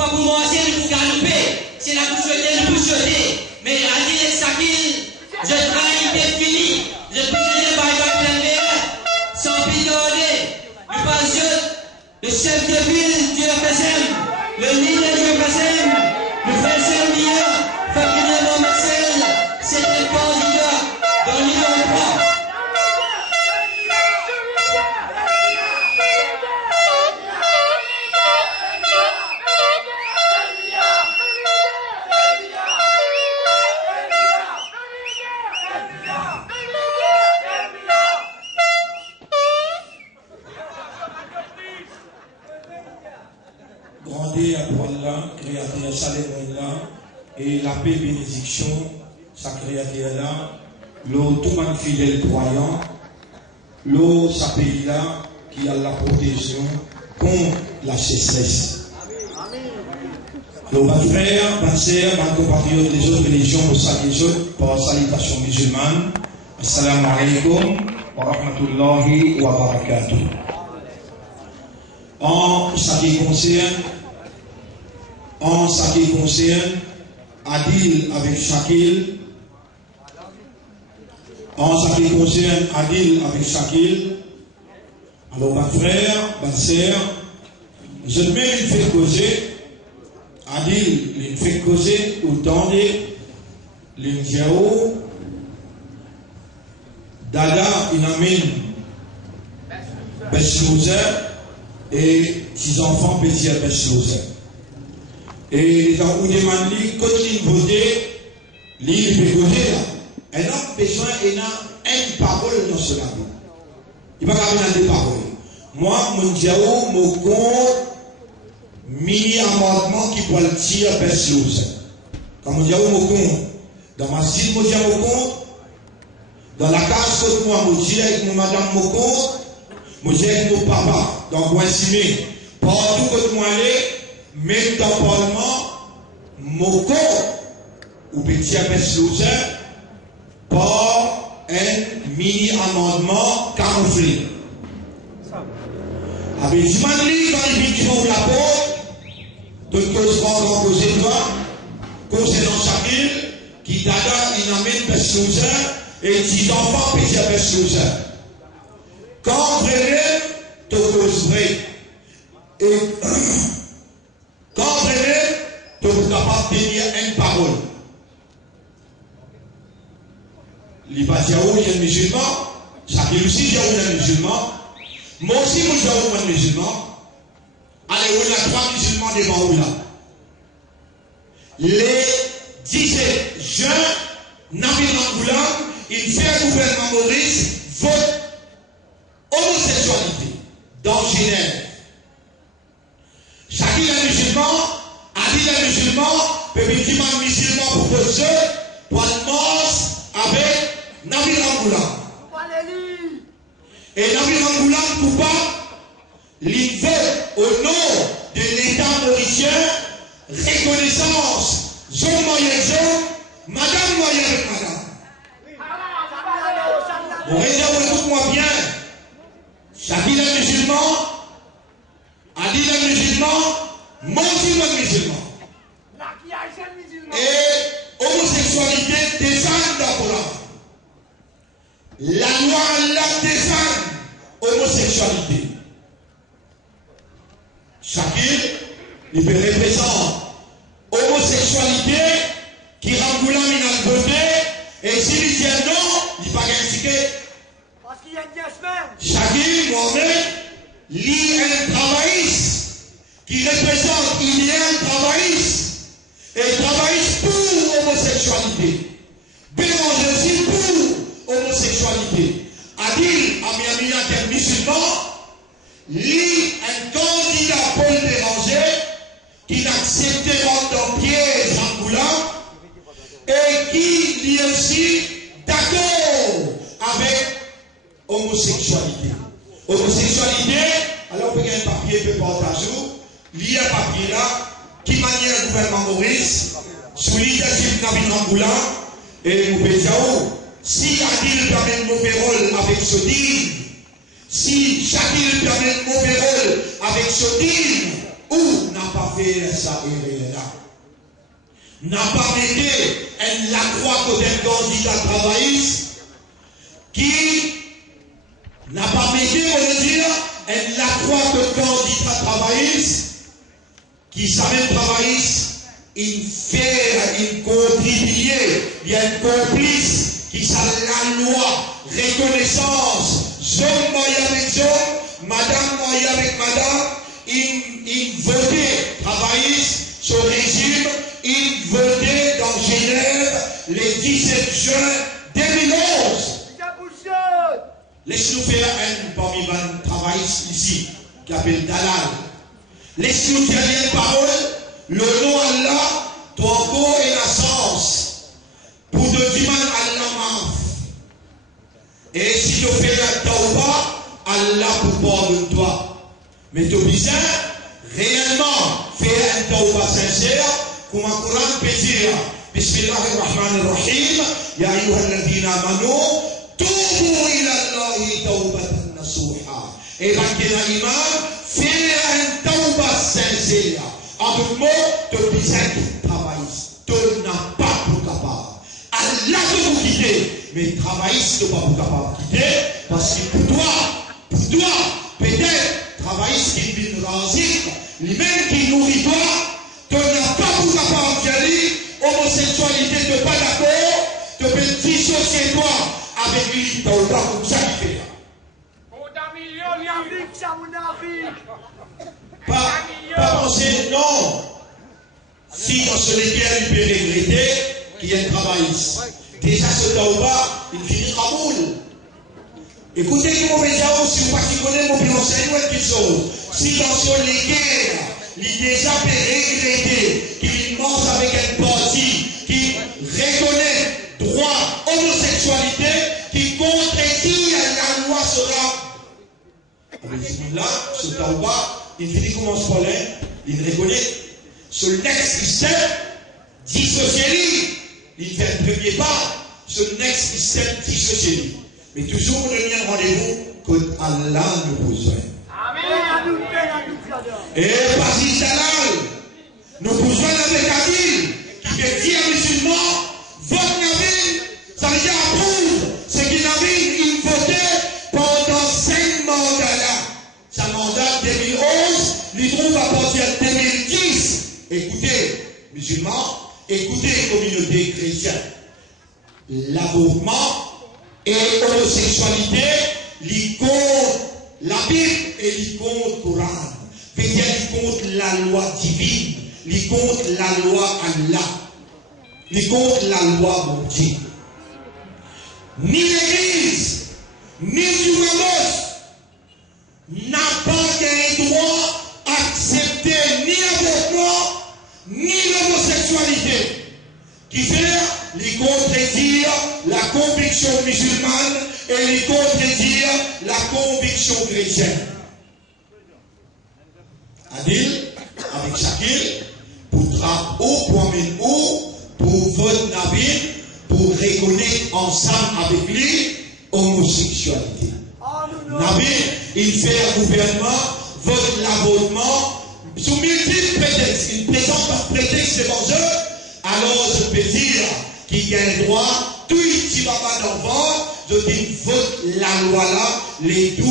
pas pour manger, nous pour galoper. C'est la pour jeter, nous pour jeter. Mais Adil et Sakil, je travaille, c'est fini. Je prie les bye-bye plein de sans pardonner. Nous passons le chef de ville du FSM, le leader du FSM, le frère Sernia, Fakine Marcel, c'est le candidat dans le numéro 3. Grandez à Allah, créateur Salémona, et la paix bénédiction, sa créateur là, l'eau tout le monde fidèle croyant, l'eau sa pays là, qui a la protection contre la sécheresse. Alors, ma frère, ma sœur, ma compatriote des autres religions, vous saluez les autres par salutation musulmane. Assalamu alaikum wa rahmatullahi wa barakatuh. En ce qui concerne Adil avec Shakil, alors ma frère, ma sœur, je ne vais fait causer, Adil, il fait causer autant de l'Indiao, Dada, Inamin, Beslouzer, et 6 enfants Bézier Beslouzer. Et dans où demande quand il votait, il peut voter là. Elle a besoin, elle a une parole dans ce là. Il va pas avoir des paroles. Moi, mon diao, mon compte, mini amendement qui peut le tirer Beslouzer. Quand mon diao, mon compte, dans ma cible, mon diao, mon compte, dans la case que moi, mon diao, avec mon madame, mon compte, mon diao, avec mon papa, dans Boissimé, partout que moi aller, même dans le Parlement, mon compte, ou petit Beslouzer, par un mini-amendement camouflé. Avec du manli, quand il vient qui ouvre la porte, de cause grand posé toi, concernant Shakil, qui dada, il amène Beslouzer, et 10 enfants petit Beslouzer. Quand vraiment, tu causes vrai. Et quand vraiment, tu es capable de dire une parole. Les Batiaou, il y a un musulman, Shakil aussi, il y a un musulman. Moi aussi, moi, j'ai un musulman. Allez, on a 3 musulmans devant vous là. Les 17 jeunes, Nabil Mangoulam, il fait un gouvernement Maurice, vote homosexualité dans Genève. Shakil est musulman, Adil est musulman, Pépitima est musulman pour tous ceux, pour le mort avec Nabil Mangoulam. Et Nabil Mangoulam ne peut pas livrer au nom de l'État mauricien reconnaissance, zone moyenne zone, madame moyenne madame. Bon, réserve, écoute-moi bien. Shakil est musulman, Adil est musulman, moi aussi je suis musulman. Et homosexualité descend d'abord. La loi la descend homosexualité. Shakil, il peut représenter homosexualité qui Rangoulam il a voté et s'il dit non, il va critiquer. Parce qu'il y a une semaine. Shakil, Mohamed, il est un travailliste qui représente, il est un travailliste et travailliste pour homosexualité. Béranger aussi pour homosexualité. Adil, Amiamia, qui est musulman, lui, un candidat Paul Béranger, qui n'acceptera dans piège Angoula, et qui, lui aussi, d'accord avec homosexualité. Homosexualité, alors on peut gagner un papier, peut partager, lié un papier là, qui manie le gouvernement Maurice, sous leadership Nabil Angoula, et Moubédiaou. Si Adil permet de mauvais rôle avec Sodine, si Shakil permet de mauvais rôle avec Sodine, ou n'a pas faire ça et là. N'a pas mis la croix côté un candidat travailliste qui n'a pas mis, on veut dire, la croix côté candidat travailliste qui savait travailliste, il fait, il contribue, il y a un complice qui ça la loi, reconnaissance, homme moyen avec homme, madame moyen avec madame, il votait travailliste, son régime, il votait dans Genève le 17 juin 2011. Laisse-nous faire un parmi les travaillistes ici, qui s'appelle Dalal. Laisse-nous dire une parole, le nom Allah, ton corps et la sens, pour te dire Allah maf. Et si tu fais la tauba, Allah pour pardonner toi. Mais tu as besoin réellement faire un tauba sincère, comme un Coran peut dire, Bismillahirrahmanirrahim, Ya ayyuhalladhina amanu, tubu ila Allahi taubatan nasuha. Et Bakina Imam, faire un tauba sincère. En d'autres mots, tu as besoin de travailler. Tu n'as pas pour capable. Allah te vous quitter. Mais travailler, tu n'as pas pour capable de quitter. Parce que pour toi, peut-être, travailler, ce qui vient de razik, lui-même qui nourrit toi, tu n'as pas pour capable de dire, homosexualité, tu n'es pas d'accord, tu peux dissocier toi avec lui, tu n'as pas pour ça qui fait. Pas penser, non. Si dans ce lesquels il peut regretter qu'il y a un travail. Déjà ce taouba, il finit à boule. Écoutez, comment vous dire, si vous ne connaissez pas, vous enseignez quelque chose. Si dans ce lesquels il déjà peut regretter qu'il mange avec un parti qui reconnaît droit homosexualité, qui contredit la loi sera. Là, ce taouba, il finit comment ce problème, il reconnaît ce next système dissocié, il fait un premier pas, ce next système dissocié. Mais toujours le lien rendez-vous que Allah nous besoin. Amen. Et Basile Dalal, nous besoin avec Nabil, qui fait dire aux musulmans, votre Nabil, ça veut dire approuve, c'est que Nabil, il votait pendant 5 mandats là. Sa mandat 2011, il trouve à partir de 2010. Écoutez, musulmans, écoutez, communauté chrétienne. L'avortement et l'homosexualité, il compte la Bible et il compte le Coran. C'est-à-dire il compte la loi divine, il compte la loi Allah, il compte la loi mon Dieu. Ni l'Église, ni le gouvernement n'a pas de droit à accepter ni l'avortement, ni l'homosexualité, qui fait les contredire la conviction musulmane et les contredire la conviction chrétienne. Adil, avec Shakil, pour Trapo, pour Amenou, pour votre Nabil, pour reconnaître ensemble avec lui homosexualité. Nabil, il fait un gouvernement, vote l'avortement, sous multiples prétextes. Il présente par prétexte devant eux, alors je peux dire qu'il y a un droit, tout petit papa d'enfant, je dis vote la loi là, les 12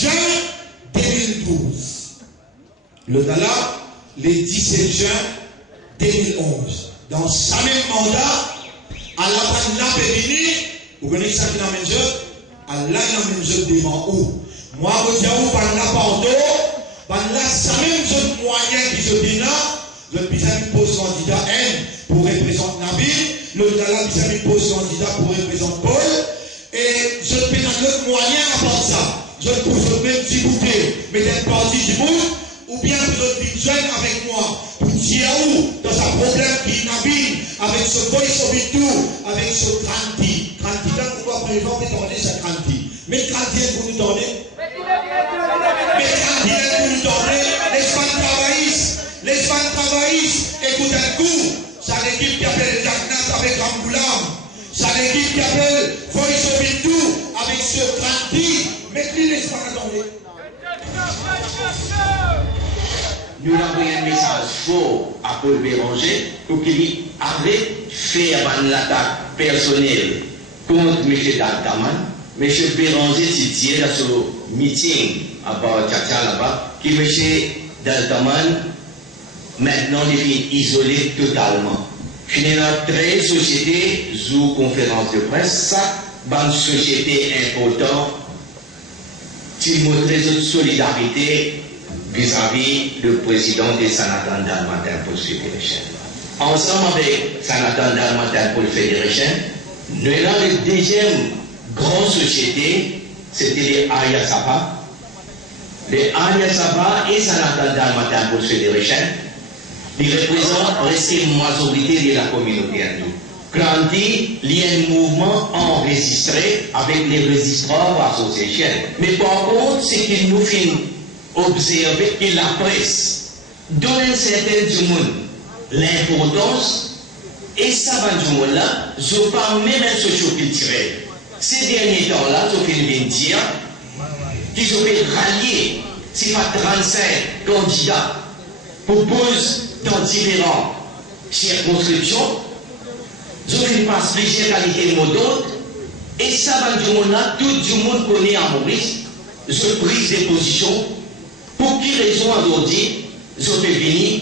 juin 2012. Le Dala, les 17 juin 2011. Dans sa même mandat, à la fin de la vous connaissez ça qui n'a même jeu? Allah n'a même jeu devant où? Moi, je dis à vous, par là, pardon, par là, ça même jeu moyen qui se dit là, je me pose candidat N pour représenter Nabil, le Dala me pose candidat pour représenter Paul, et je peux dans l'autre moyen à part ça. Je pose même petit bouquet, mais d'être parti du monde, ou bien vous êtes jeune avec moi, pour dire où, dans un problème qui Nabil, avec ce voice of it too, avec ce cranti. Cranti, là, pourquoi prévoir de donner ce cranti? Mais cranti, est-ce que vous nous donnez? Mais cranti, est-ce que vous nous donnez? Les femmes travaillistes, écoutez un coup, c'est l'équipe qui appelle Jagnat avec Ramboulam, c'est l'équipe qui appelle Voice of it too, avec ce cranti. Mettez les femmes à donner. nous envoyons un message faux à Paul Béranger pour qu'il arrête de faire une attaque personnelle contre M. Daltaman. M. Béranger s'est tiré dans ce meeting à Tchatcha là-bas, que M. Daltaman maintenant devient isolé totalement. Finalement, 13 sociétés sous conférence de presse, ça, une société importante, qui montre de solidarité vis-à-vis le président de Sanatan Dalmatan pour Fédération. Ensemble avec Sanatan Dalmatan pour Fédération, nous avons la deuxième grande société, c'était les Ayasaba. Les Ayasaba et Sanatan Dalmatan pour Fédération, ils représentent la majorité de la communauté hindoue. Grandi, il y a un mouvement enregistré avec les registrars associés. Mais par contre, ce qu'il nous fait observer que la presse donne certaine du monde l'importance et ça va du monde là, je parle même un socio-culturel. Ces derniers temps-là, je vais dire qu'ils ont rallié, c'est pas 35 candidats proposent dans différentes circonscriptions. Je vais passer plusieurs qualités de mots et ça va du monde là, tout le monde connaît à Maurice, je prise des positions. Pour qui raison aujourd'hui, je peux venir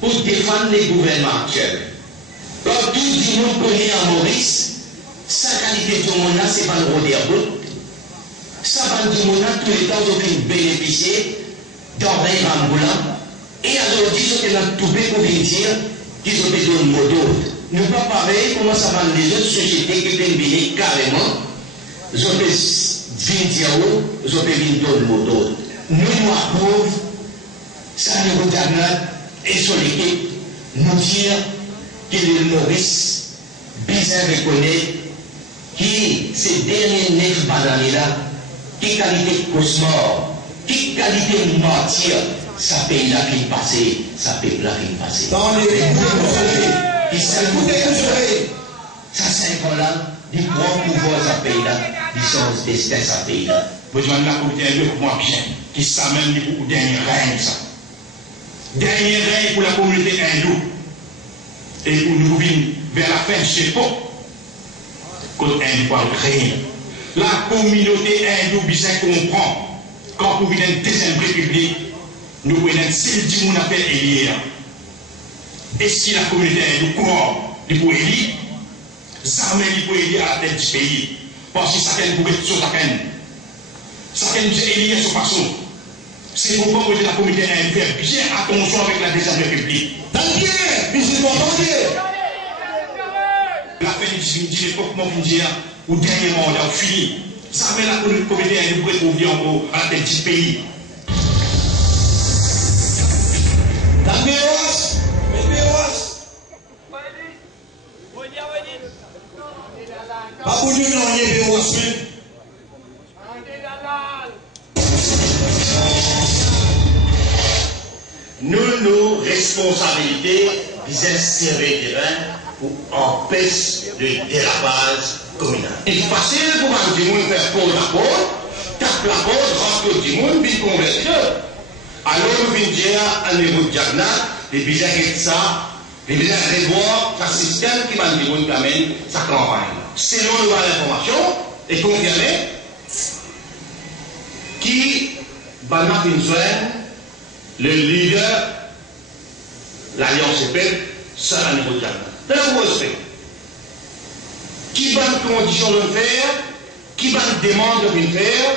pour défendre les gouvernements actuels. Quand tout le monde connaît à Maurice, sa qualité de monde là, c'est pas le rodéo. Ça va du monde là, tous les temps, je peux bénéficier d'un rêve ambulant. Et aujourd'hui, je peux tout pour venir dire qu'ils ont besoin de mots d'autres. Nous pas pareil comment ça va les autres sociétés qui peuvent venir carrément. Je peux venir dire où, je peux venir donner le mot d'autre. Nous nous approuvons, ça nous regarde et sur l'équipe, nous dire que le Maurice, bien reconnaît qui ces derniers 9 bananes-là, qui qualité cosmore, qui qualité martyr, ça pays là qui passé, ça pays là qui passé. Dans les qui s'écoutez, ça 5 ans là, du grand pouvoir ça pays là, du sens destin ça pays là. Besoin de la communauté pour moi bien, qui s'amène pour dernier règne ça. Dernier règne pour la communauté hindoue. Et pour nous venir vers la fin de ce époque, quand un va créer. La communauté hindoue bien comprend quand vous venez de la deuxième république, nous voyons celle du monde appelle Elia. Et si la communauté hindoue croit, il faut élire, ça mène il faut élire à la tête du pays. Parce que ça peut être sur sa peine. Ça peut être élire sur façon. C'est pourquoi la communauté hindoue fait bien attention avec la deuxième république. T'as bien, mais c'est pas la fin du l'époque, mon dire, ou dernier mandat, fini. Ça met la communauté hindoue pour être encore à la tête du pays. Nos responsabilités visaient serrer le terrain pour empêcher le dérapage communal. Il est facile pour un du monde faire pôle à pôle, tape la porte, rentre du monde, puis convertir. Alors, nous venons dire à niveau de Jagna, les bizarres de ça, les bizarres de revoir, ça système qui va du monde quand même, sa campagne. Selon l'information, et confirmé, qui va nous le leader, l'Alliance épée, ça à niveau de Jagna. D'un respect. Qui va une condition de faire, qui va une demande de faire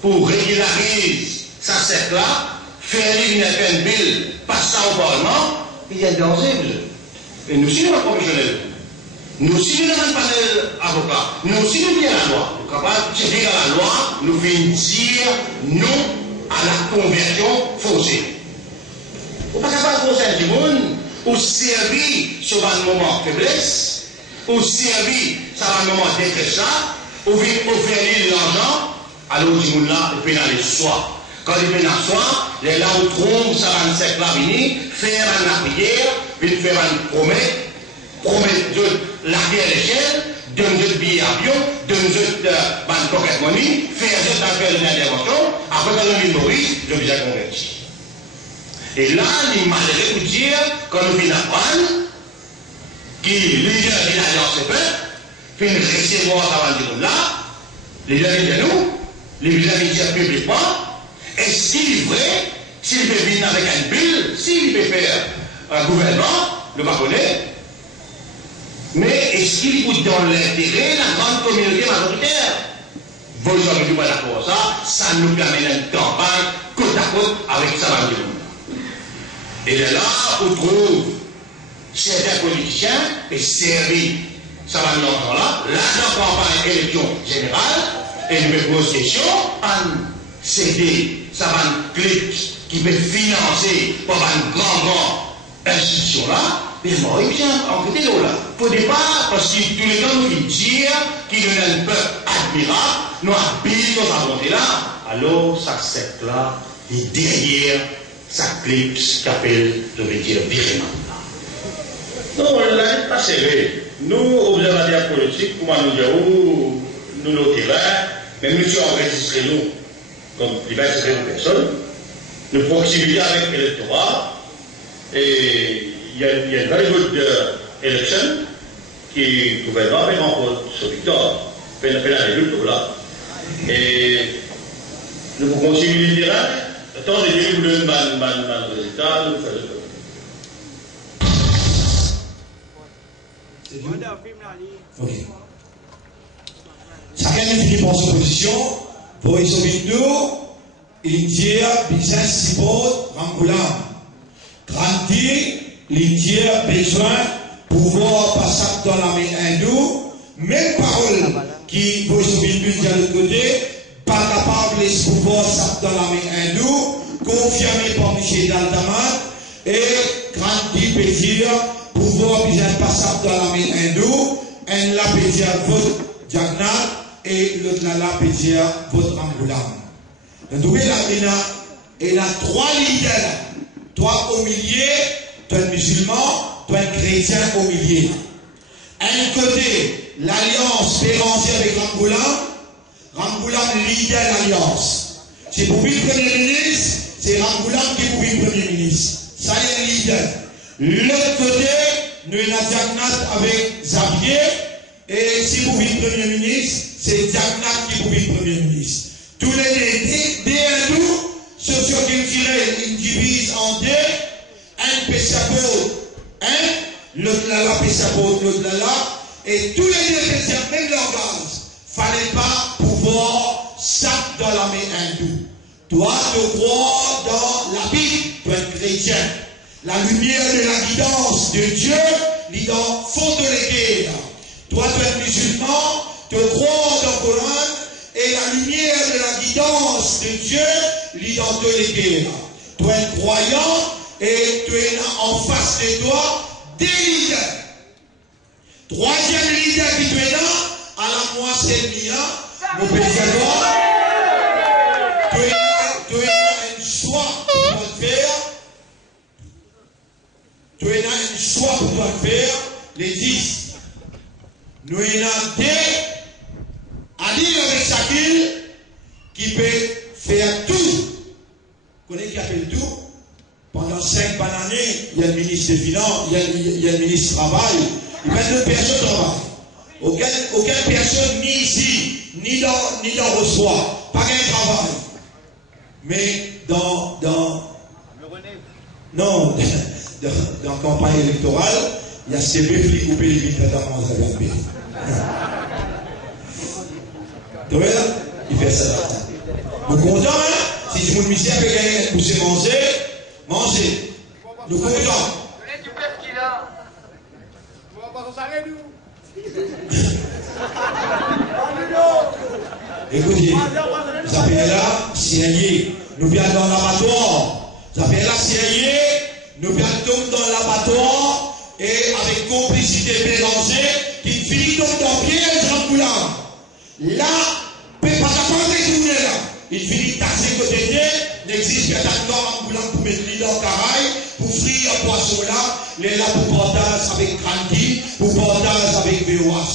pour régulariser ça c'est là, faire une bill, passer au Parlement, il y a un danger. Et nous aussi nous sommes professionnels. Nous aussi nous n'avons pas d'avocat. Nous aussi nous disons la loi. Nous sommes capables de dire la loi, nous venons dire non à la conversion forcée. Vous n'êtes pas capable de faire du monde. Ou servir sur un moment de faiblesse, ou servir sur un moment de détresse, ou offrir l'argent, alors du monde là, il peut aller soi. Quand il peut aller soi, les là où trompe, ça va un cercle là, venir, faire une prière, puis faire une promesse de larguer l'échelle, donner de billets avion, donner de pocket money, faire une affaire d'intervention, après dans le Maurice, je vais convertir. Et là, il est malheureux pour dire, quand nous venons apprendre, qui leader de l'Alliance des peuples, fait recevoir avant de là, les gens de nous, les gens de dire publiquement, est-ce qu'il est vrai, s'il peut venir avec un bill, s'il peut faire un gouvernement, nous ne connaissons pas, mais est-ce qu'il est dans l'intérêt de la grande communauté majoritaire? Vous avez dit d'accord ça nous permet une campagne côte à côte avec Savane. Et là, on trouve certains politiciens et servi Savane là, dans la campagne élection générale, et je me pose question, en CD Savane Clips qui peut financer par une grande institution là, mais moi, il vient en côté de là. Au départ, parce que tous les gens nous disent qu'il y a un peuple admirable, nous habitons dans sa volonté là, alors ça accepte là, et derrière, ça clip, ce qu'appelle, je veux dire, virement. Non, là, n'est pas serré. Nous, observateurs politiques, comment nous disons, nous, nos terrains, même nous sommes enregistrés, nous, comme les 25 personnes, nous proximité avec l'électorat, et il y a une very good election qui le gouvernement avait remporté ce victoire, fait la réduction là. Et nous pouvons concilier le terrain, tant de Dieu voulait un résultat, nous faisons. Ok. Chacun de finit pour sa position, pour y sauver nous, India, business support, Rangoula. Grandir, l'India, besoin, pouvoir passer dans la main hindoue, même parole qui, pour y sauver nous, de l'autre côté, pas capable de pouvoir passer dans la main hindoue, confirmé par M. Daldaman, et grandir, peut dire, pouvoir bien passer dans la main hindoue, un là peut dire votre Jagnat et l'autre là peut dire votre Angoulame. Donc, il a trois leaders, toi au milieu, toi un musulman, toi un chrétien au milieu. Un côté, l'alliance Béranger avec Rangoulam leader l'alliance. C'est pour lui le premier ministre, c'est Rangoulam qui est pour lui le premier ministre. Ça y est leader. L'autre côté, nous avons Jagnat avec Xavier, et si vous voulez le Premier ministre, c'est Jagnat qui vous le Premier ministre. Tous les deux hindous socioculturels, ils divisent en deux, un Pessapot, l'autre là, Pessapot, l'autre là, et tous les deux chrétiens, même leur base, fallait pas pouvoir sac dans la main hindoue. Toi, tu crois dans la Bible, toi, es chrétien. La lumière de la guidance de Dieu, lit dans fond de l'église. Toi, tu es musulman, tu crois dans le Coran, et la lumière de la guidance de Dieu, lit dans de l'église. Tu es croyant, et tu es là en face de toi, des leaders. Troisième leader qui tu es là, à la mois c'est le mien, mon président, tu es un choix pour te faire. Tu as un choix pour toi faire, les 10. Nous avons deux à dire avec chacun qui peut faire tout. Vous connaissez qui appelle tout? Pendant 5 bonnes années, il y a le ministre des Finances, il y a le ministre du Travail. Il y a deux personnes qui travaillent. Aucune personne, ni ici, ni dans reçoit. Pas qu'un travail. Mais dans la campagne électorale, il y a ces deux flics coupés les militaires dans la ZAB. Tu vois, il fait ça. Nous comptons, hein? Si tu veux misère avec gagner, vous savez manger. Nous comptons. Écoutez, vous appelez là, Sérieux. Nous viens dans l'abattoir. Vous appelez là, Sérieux. Nous viendons dans l'abattoir et avec complicité Béranger qui finit donc dans piège Rangoulam. Là, pas capable de tourner là. Il finit tasser côté de n'existe qu'un d'accord Rangoulam pour mettre l'île en caraï, pour frire un poisson là, les là pour portage avec Grandi, pour portage avec VOH.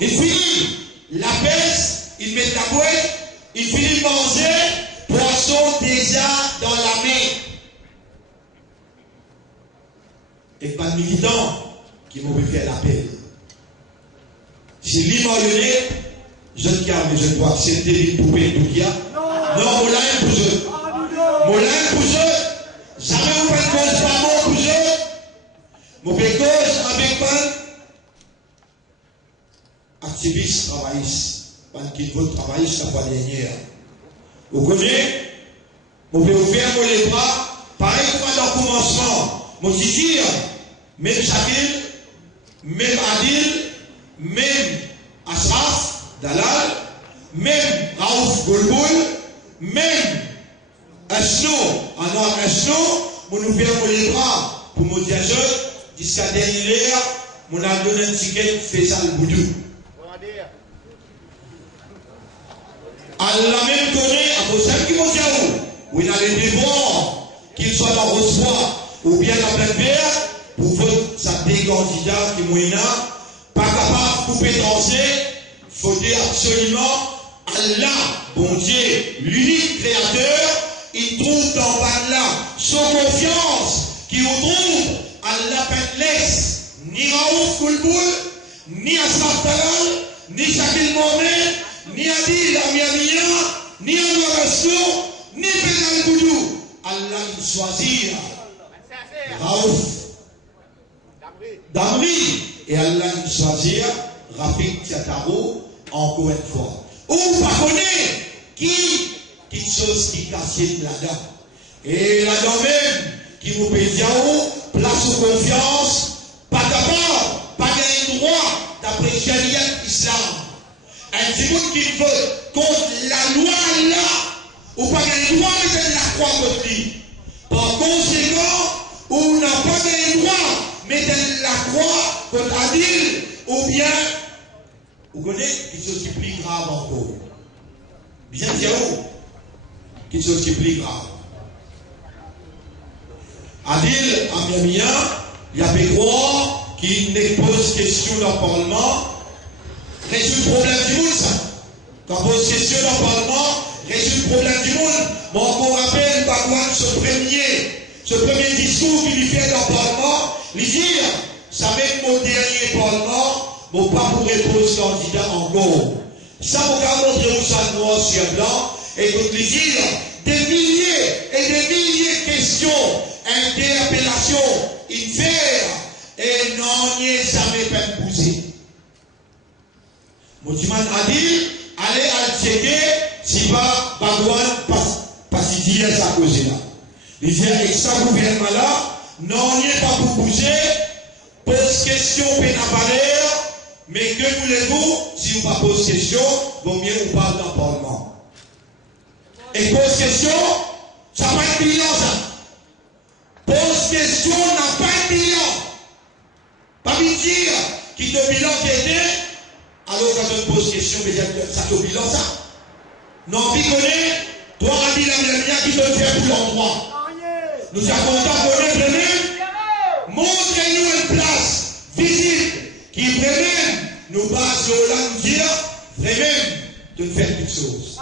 Il finit la pêche, il met la boîte, il finit de manger, poisson déjà dans la main. et pas de militants qui m'ont fait l'appel. Si les marionnettes, je ne garde, je dois accepter les poupées tout qu'il y a. Non, mon laïn pour eux. Mon laïn pour eux. Jamais vous faites cause par moi pour eux. Mon fait cause avec man. Activiste, travailliste. Parce qu'il faut travailler la fois dernière. Vous connaissez? Vous pouvez ouvrir les bras. Pareil comme dans le commencement. Mon dit même Shakil, même Adil, même Ashraf, Dalal, même Raouf Golboul, même Ashno, alors Ashno, mon ouvert les bras pour mon dire jusqu'à dernière, mon a donné un ticket Faisal Boudou. Allah même donné à vos amis qui vont dire où il a les dévoirs, qu'ils soient dans Rossois ou bien dans plein vert, pour voter sa des candidats qui moyennent, pas capable de couper danser, il faut dire absolument Allah, bon Dieu, l'unique créateur, il trouve dans Allah son confiance, qui vous trouve Allah laisse ni Raouf Koulboul, ni Asraf Talal, ni Shakil Mohamed, ni Adil Amiamia, ni Anwar Asno, ni Faisal Boudou. Allah il choisit Raouf Damri et Allah il choisit Rafik Tiataro encore une fois. Ou pas connaît qui quelque chose qui cache là-dedans. Et là-dedans même, qui vous peut dire place de confiance, pas capable, pas gagner droit d'après Sharia Islam. Un petit monde qui veut contre la loi là, ou pas gagner droit de la croix contre lui. Par conséquent, ou n'a pas gagné droit, mettre la croix contre Adil, ou bien, vous connaissez quelque chose qui est plus grave encore. Bien dire où? Quelque chose qui est plus grave. Adil Amiamia, il y a des croix qui ne posent question dans le Parlement, résout le problème du monde, ça. Quand on pose question dans le Parlement, résout le problème du monde. Mais on rappelle Bagouane ce premier discours qu'il lui fait dans le Parlement, lui dire, ça même mon dernier Parlement, mon pas pour répondre candidat encore. Ça, on va montrer où ça noir sur blanc, et donc lui dire, des milliers et des milliers de questions, interpellations, faire, et non, n'y est jamais pas poussé. Mon diman a dit, allez à checker si pas Bagouane pas si dire ça cause là. Il dit, avec ça gouvernement là, non, n'y est pas pour bouger, pose question pénavalaire, mais que voulez-vous, si vous ne posez pas question, vaut mieux vous parle dans le Parlement. Et pose question, ça n'a pas de bilan ça. Pose question, n'a pas de bilan. Pas me dire qui te bilan qui était, alors quand on pose question, mais ça te bilan ça. Non, puis connaît, toi, Adil Amiamia qui te fait pour l'endroit. Nous avons content connaître même, montrez-nous une place, visite, qui vraiment nous base là nous dire, vraiment, de faire quelque chose.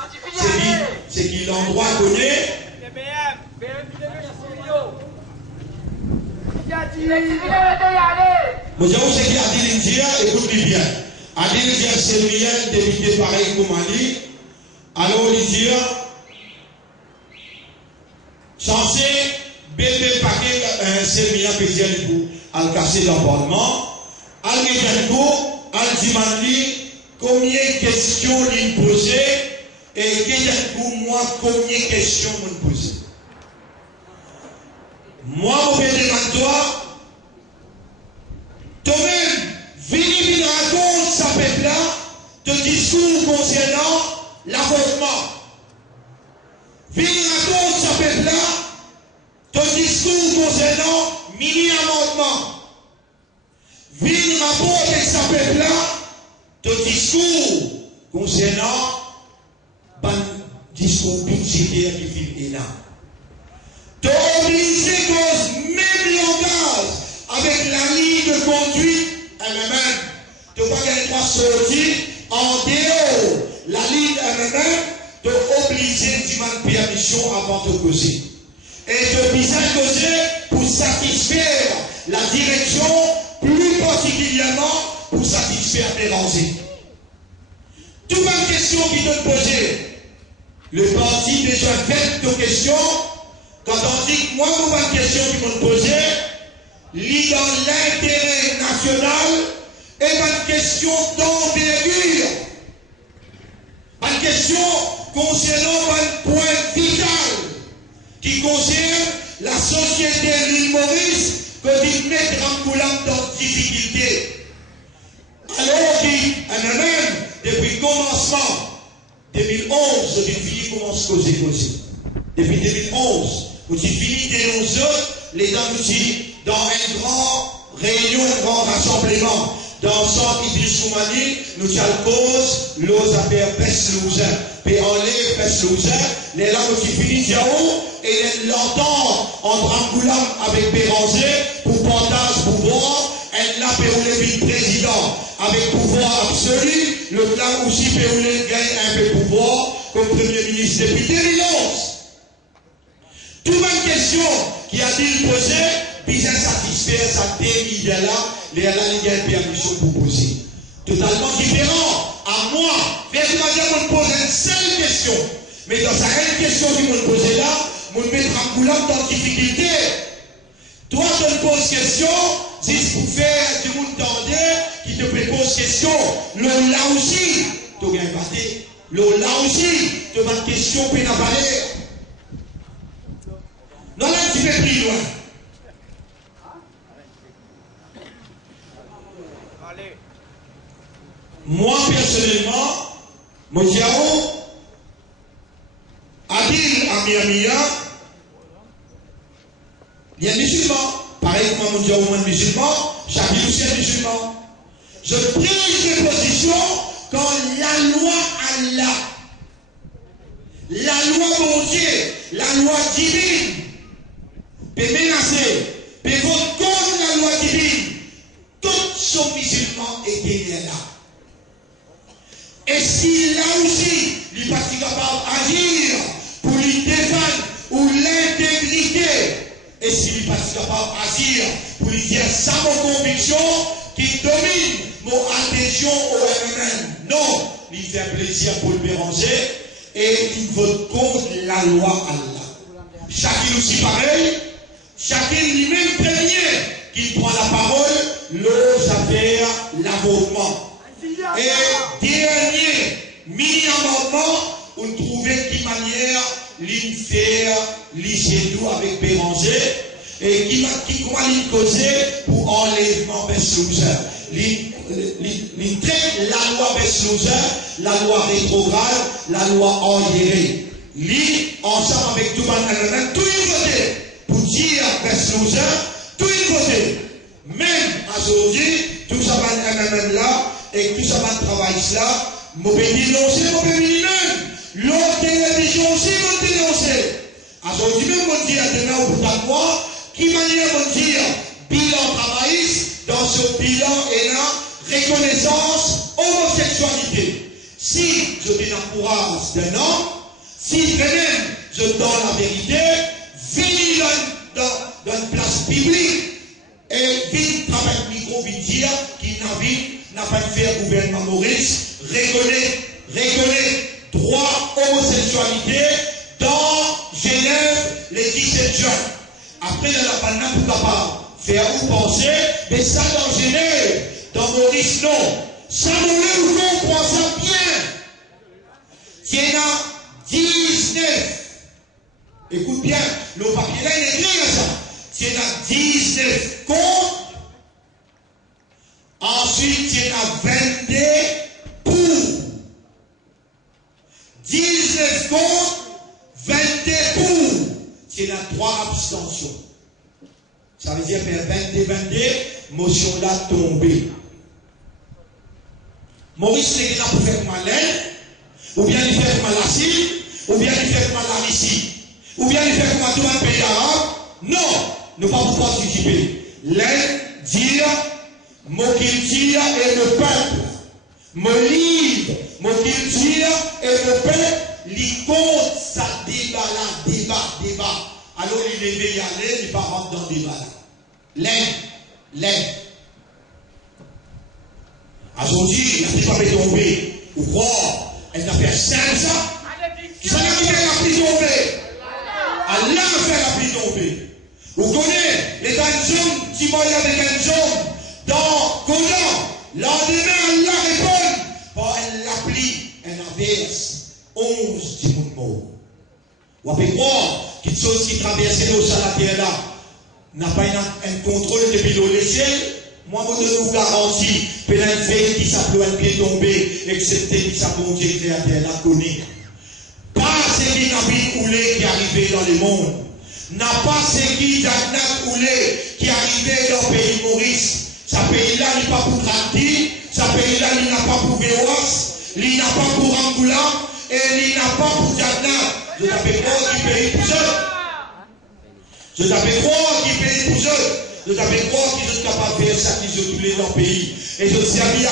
C'est qui l'endroit connaît. Moi, je sais qu'il a dit l'India, écoute-lui bien. Adil India, c'est bien, d'éviter pareil comme Ali. Alors, l'India, censé, bébé paquet, c'est bien, pédial pour al casser l'abonnement. Al Géjanko, al Dimandi, combien de questions il posait, et Géjanko, moi, combien de questions il posait. Moi, je vais demander à toi, toi-même, venez raconter sa peuple-là, de discours concernant l'avortement. Venez raconter sa peuple-là, de discours concernant mini-amendement. Venez rapporter sa peuple-là, de discours concernant discours budgétaire qui fait là. D'organiser cause même langage avec la ligne de conduite MMM. De pas gagner trois sorties en dehors la ligne MMM, de obliger du man permission avant de causer. Et de bien causer pour satisfaire faire la direction, plus particulièrement pour satisfaire Béranger. Toute bonne question qui te posée, le parti déjà fait de questions, quand on dit que moi, une question qui me posée, lit dans l'intérêt national et une question d'envergure. Une question concernant un point vital qui concerne la société de l'île Maurice que dit mettre en couleur dans difficulté. Alors qu'il même, depuis le commencement, 2011, depuis fini commence à causer. Depuis 2011, où il finit dénoncer, les gens nous dans une grande réunion, un grand rassemblement, dans le centre Iblis-Soumani, nous avons cause, l'os affaire Pes-Lousin. Puis enlève Pes-Lousin, les langues qui finissent là-haut, et l'entendent entre Angoulam avec Béranger, pour partage pouvoir, elle l'a péroulé le président, avec pouvoir absolu, le plan aussi péroulé gagne un peu de pouvoir, comme premier ministre depuis 2011. Toute bonne question qui a-t-il posé, bien satisfaire sa là, les alliés de permission pour poser. Totalement différent. À moi, véritablement, on me pose une seule question. Mais dans cette question qui me pose là, on me mettra un couleur dans la difficulté. Toi, tu me poses question, juste pour faire du monde tendeur qui te pose question. Là aussi, tu as bien battu. Là aussi, tu as une question pour la valeur. Non, là, tu fais plus loin. Moi, personnellement, mon diao, Adil Amiamia, il y a musulman. Pareil comme mon diao, mon musulman, j'habite aussi un musulman. Je prise des positions quand la loi Allah, la loi mon Dieu, la loi divine, peut menacer, peut voter contre la loi divine. Tous sont musulmans et derrière là. Et si là aussi, il n'est pas capable d'agir pour lui défendre ou l'intégrité, et s'il n'est pas capable d'agir pour lui dire ça mon conviction qui domine mon adhésion au MMN, non, il fait plaisir pour le Béranger et il vote contre la loi Allah. Chacun aussi pareil, chacun lui-même premier qui prend la parole, l'ose à faire l'avortement. Et dernier mini-amendement, on trouvait qui manière l'une faire l'ICDO avec Béranger et qui comment l'une causer pour enlèvement Besslouser. L'une traite la loi Besslouser, la loi rétrograde, la loi enguerrée. L'une ensemble avec tout le monde, tout une voté pour dire Besslouser, tout une voté. Même aujourd'hui, tout ça va même là. Et tout ça va travailler cela, mon pays dénoncer, mon pays même. L'autre télévision aussi, mon dénoncer. Aujourd'hui même, mon dire, demain au bout d'un mois, qui manière, mon dire, bilan travailliste, dans ce bilan et la reconnaissance homosexualité. Si je t'encourage d'un homme, si vraiment je donne la vérité, venez dans une place publique et venez travailler avec le micro, venez dire qu'il n'a pas fait gouvernement Maurice, reconnaît droit homosexualité dans Genève les 17 juin. Après, dans la panne pour capable faire ou penser, mais ça dans Genève, dans Maurice, non. Ça nous le comprend ça bien. Il y en a 19. Écoute bien, le papier là, il est écrit ça. Il y en a 19 contre. Ensuite, il y en a 22 pour. 19 contre, 22 pour. Il y en a 3 abstentions. Ça veut dire que 22, motion là tombée. Maurice n'est là pour faire malin, ou bien il fait mal à Syrie, ou bien il fait mal à Russie, ou bien il fait mal à tout un pays arabe. Non, nous ne pouvons pas participer. L'un dire. Mon culture est le peuple. Mon livre, mon culture est le peuple. Il compte ça débat. Alors il est y aller, il va rentrer dans le débat là. Aujourd'hui, la prison est tombée. Ou quoi? Elle n'a fait ça. Qui s'en a fait la prison tombée? Allah a fait la prison tombée. Vous connaissez les hommes qui vont avec un homme dans Coran. Lendemain, Allah répond par l'appli, un averse. 11 mots. Vous pouvez croire quelque chose qui traverse nos salariés là n'a pas un contrôle depuis le ciel. Moi, je vous garantis, qu'il y a une veille qui s'appelle un pied tombé, excepté qui s'appelle Dieu créateur, la connaît. Pas ce qui n'a pas coulé qui est arrivé dans le monde. N'a pas ce qui n'a coulé qui est arrivé dans le pays Maurice. Ce pays-là n'est pas pour Grandi, ce pays-là n'est pas pour Véoas, il n'a pas pour Angoula, et il n'a pas pour Jadna. Je t'appelle quoi qui paye pour eux? Je t'appelle quoi qui paye pour eux? Je t'appelle quoi qui sont capables de faire ça qui sont tous les dans le pays? Et je suis à dire,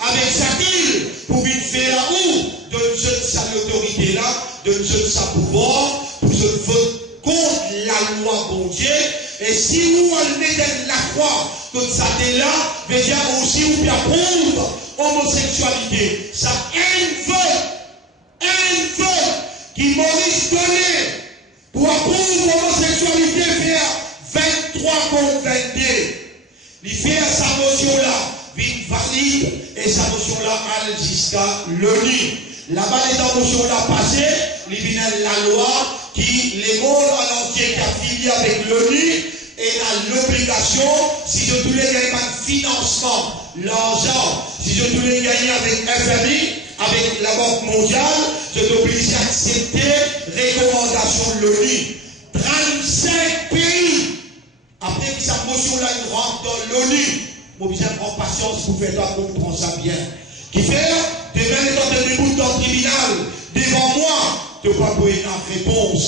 avec Sakil, pour venir faire où? Donne sa autorité là, donne sa pouvoir, pour se vote contre la loi bon Dieu. Et si vous enlevez la croix, toute ça est là, déjà aussi vous pouvez apprendre homosexualité. Ça un vote qui Maurice donnait pour apprendre l'homosexualité vers 23 contre 22. Il fait sa motion là, vite valide, et sa motion là allait jusqu'à l'ONU. Là-bas, les motions là passées, il vient la loi qui, les mondes en entier qui affilié avec l'ONU, et a l'obligation, si je voulais gagner un financement, l'argent, si je voulais gagner avec FMI, avec la Banque mondiale, je suis obligé d'accepter recommandation de l'ONU. 35 pays, après que cette motion-là rentre dans l'ONU, je suis obligé de prendre patience pour faire toi comprendre ça bien. Qui fait, demain, étant debout dans le tribunal, devant moi, tu ne peux pas avoir une réponse.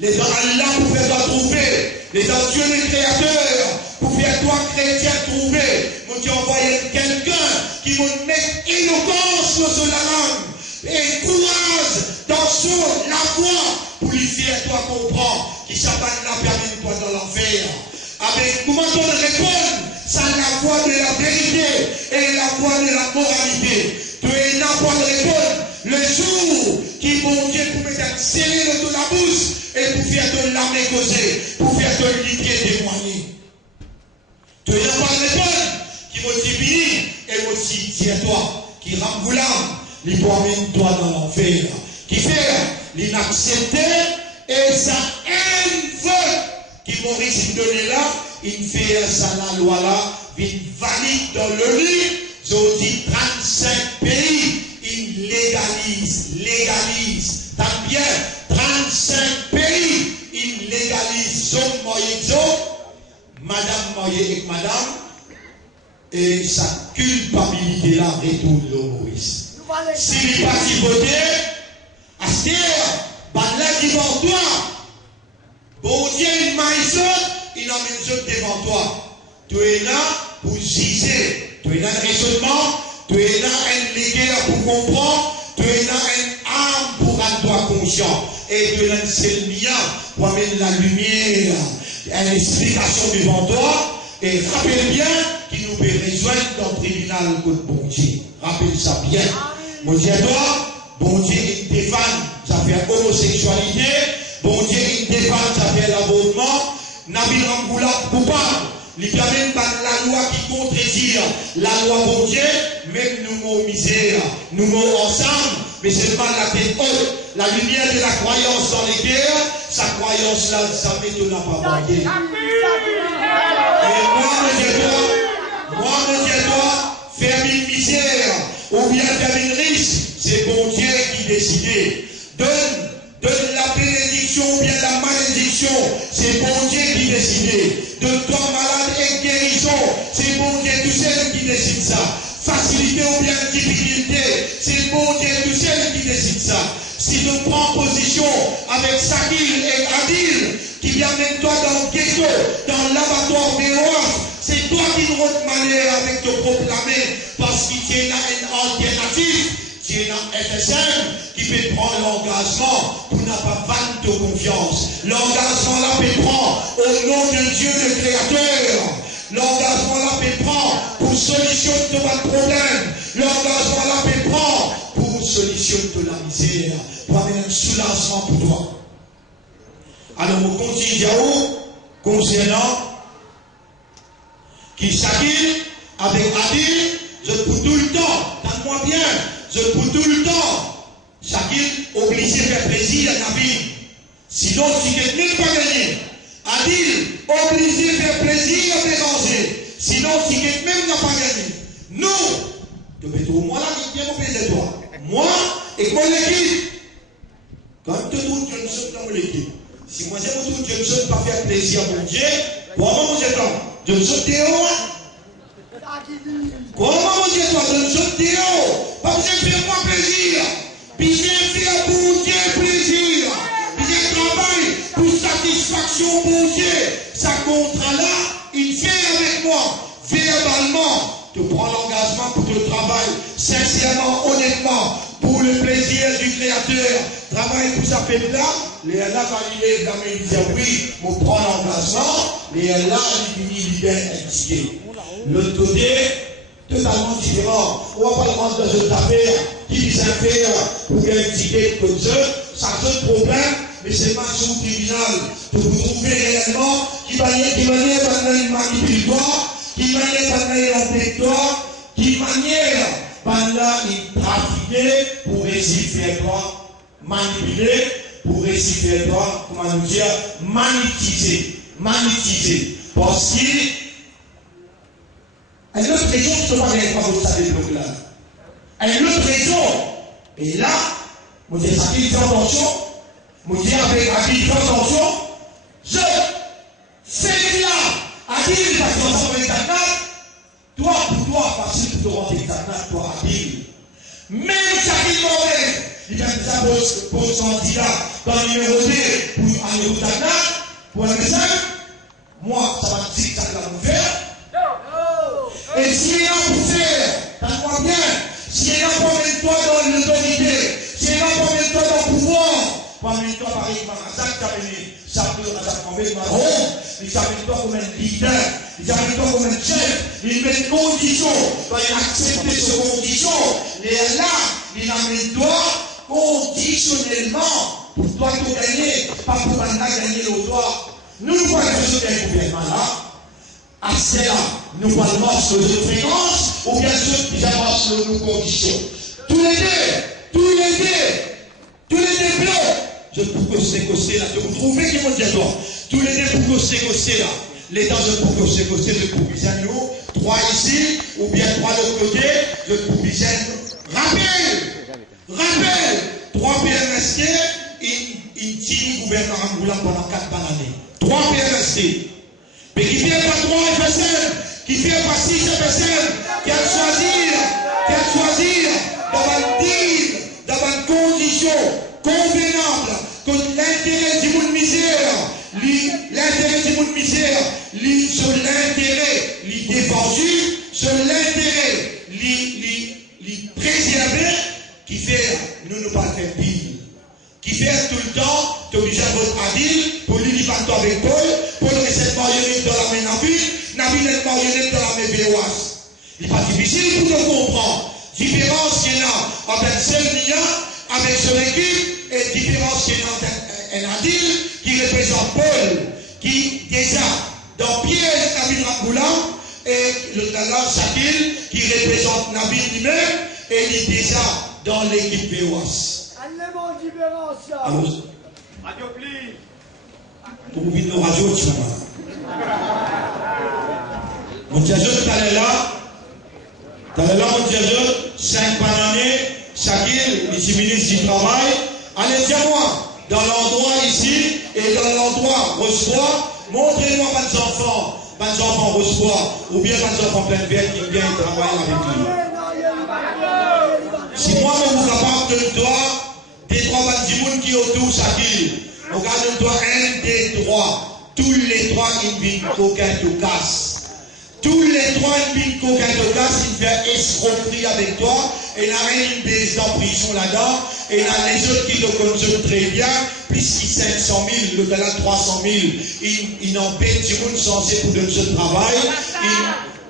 Les gens Allah pour faire toi trouver, les gens Dieu le Créateur, pour faire toi chrétien trouver. Mon Dieu envoyé quelqu'un qui va mettre éloquence sur la langue et courage dans son la voix pour lui faire toi comprendre qui s'appelle la permis toi dans l'enfer. Avec comment on répond, c'est la voix de la vérité et la voix de la moralité. Tu es là pour répondre le jour qui mon Dieu pour mettre serré dans la bouche et pour faire de l'armée causer, pour faire de l'unité témoigner. Tu es là pour répondre qui motive et aussi tiens-toi, qui ramboulam, il doit amener toi dans l'enfer, qui fait l'inaccepté et ça un vote qui Maurice donné là, il fait ça la loi là, il valide dans l'ONU, je dis 35 pays, il légalise, tant bien, 35 pays, il légalise, son moyen, madame moyen et madame, et sa culpabilité là retourne le Maurice. S'il n'est pas si voté, à ce temps, là devant toi, bon Dieu, il maïson, il emmène devant toi. Tu es là pour juger, tu es là un raisonnement, tu es là un légué pour comprendre, tu es là une âme pour rendre toi conscient, et tu es là un seul mien pour amener la lumière, une explication devant toi, et rappelle bien qu'il nous peut rejoindre dans le tribunal contre bon Dieu. Rappelle ça bien. Mon Dieu, toi, bon Dieu, il défend, ça fait homosexualité, bon Dieu, il défend, ça fait l'avortement, Nabil Angoula coupable. Il y a même pas la loi qui contredit la loi bon Dieu, même nous mots misère, nous mots ensemble, mais seulement la tête haute, la lumière de la croyance dans les guerres, sa croyance là, ça ne n'a pas manqué. Et moi, mon Dieu, toi, faire une misère, ou bien faire une riche, c'est bon Dieu qui décide. Donne la bénédiction ou bien la malédiction, c'est bon Dieu qui décide. Donne-toi malade et guérison, c'est bon Dieu tout seul qui décide ça. Facilité ou bien difficulté, c'est bon Dieu tout seul qui décide ça. Si nous prenons position avec Sakil et Adil, qui vient même toi dans le ghetto, dans l'abattoir Véoas, c'est toi qui nous rends manière avec te proclamer, parce qu'il y a une alternative. Tu c'est un FSM qui peut prendre l'engagement pour n'a pas vendre de confiance. L'engagement là peut prendre au nom de Dieu le Créateur. L'engagement là peut prendre pour solutionner de votre problème. L'engagement là peut prendre pour solutionner de la misère. Pour amener un soulagement pour toi. Alors, on continue concernant qui Shakil avec Adil, je pour tout le temps, donne-moi bien, je pour tout le temps. Shakil obligé de faire plaisir à Nabil. Sinon, si quelqu'un n'a pas gagné, Adil obligé de faire plaisir à Béranger. Sinon, si quelqu'un n'a pas gagné, nous, tu peux tout moi là, qui vient mon plaisir toi. Moi et mon équipe. Quand tu trouves Johnson dans mon équipe, si moi j'ai mon Johnson pas faire plaisir à mon Dieu, comment vous êtes là? Johnson Théo? Comment vous êtes là? Johnson Théo? Pas besoin de faire moi plaisir. Puis j'ai fait pour Dieu plaisir. Puis j'ai travaillé pour satisfaction pour Dieu. Ça contrat là, il fait avec moi, verbalement. Tu prends l'engagement pour ton travail, sincèrement, honnêtement, pour le plaisir du Créateur. Travaille pour sa fête là, les là validés, il dit oui, on prend l'engagement, les là, il finit bien indiqué. L'autre côté, totalement différent. On va pas le rendre dans une affaire, qui dit affaire pour indiquer comme ça pose problème, mais c'est pas son tribunal. Pour vous trouver réellement qui manière une manipulatoire, qui manière l'empêtoire, qui manière pendant il trafiquer pour réussir faire quoi? Manipuler pour réussir faire quoi? Comment nous dire? Magnétiser. Parce qu'il y a une autre raison qui ne peut pas avec moi, vous savez, là. Il y a une autre raison. Et là, vous dites, ça fait attention. Vous dites, avec attention. Je fais là. Adil, parce qu'on s'en va avec toi, pour toi, facile pour te rendre examen, toi, Adil. Même Shakil Morel, il a déjà posé son candidat dans le numéro 2 pour un numéro d'Agna, pour un message. Moi, ça va me dire que ça va me faire. Et si il y a un pour faire, t'as-moi bien, si il y a un pour mettre toi dans l'autorité, si il y a un pour mettre toi dans le pouvoir, pour mettre toi par exemple, ça peut être marron, il s'appelle toi comme un leader, il s'appelle toi comme un chef, il met des conditions, il accepte ces conditions, et là, il amène toi conditionnellement pour toi de gagner, pas pour gagner l'autre. Nous ne voyons pas ce gouvernement là, à cela, nous voyons sur nos fréquences, ou bien ceux qui avancent sur nos conditions. Tous les deux bleus. Je peux cosser là, je vous trouvez qui vont dire toi. Tous les deux pour cosser là. Les temps je peux cosser, je peux viser nous. 3 ici, ou bien 3 de l'autre côté, je peux viser. Rappel, 3 PMST, il tire le gouvernement ambulant pendant 4 années. 3 PMST. Mais qui vient pas 3 FSM, qui vient pas 6 FSM, qui a choisi dans une condition convenable contre l'intérêt du monde misère, sur l'intérêt, défendu, sur l'intérêt, préservé, qui fait, nous ne pas faire pire. Qui fait tout le temps, tu es obligé à votre Adil, pour lui dire avec Paul reste marionnette dans la main Nabil est marionnette dans la main Béoise. Il n'est pas difficile pour nous comprendre. Différence qu'il y a entre Selmia, avec son équipe, et différence qu'il y a entre un Adil qui représente Paul, qui déjà, dans Pierre Nabil Ramboulan, et le talent Shakil, qui représente Nabil lui-même, et il est déjà dans l'équipe Béoise. Radio Pli. Pour vous nos radios, tu vois. Mon diagnostic, t'as là, mon diagnostic, 5 par année, Shakil, vice-ministre du Travail. Allez, dis-moi, dans l'endroit ici et dans l'endroit reçoit, montrez-moi mes enfants reçoit, ou bien mes enfants plein de verre qui viennent travailler avec lui. Si moi, je vous capable de toi, des 3 bandits qui autour Shakil, on garde toi 1, 2, 3. Tous les 3, ils viennent coquin de casse. Tous les 3, ils viennent coquin de casse, ils viennent escroquerie avec toi, et il y a une base en prison là-dedans, et il y a les autres qui le connaissent très bien, plus qu'ils 500 000, le gars 300 000, ils n'ont pas du monde censé pour donner ce travail.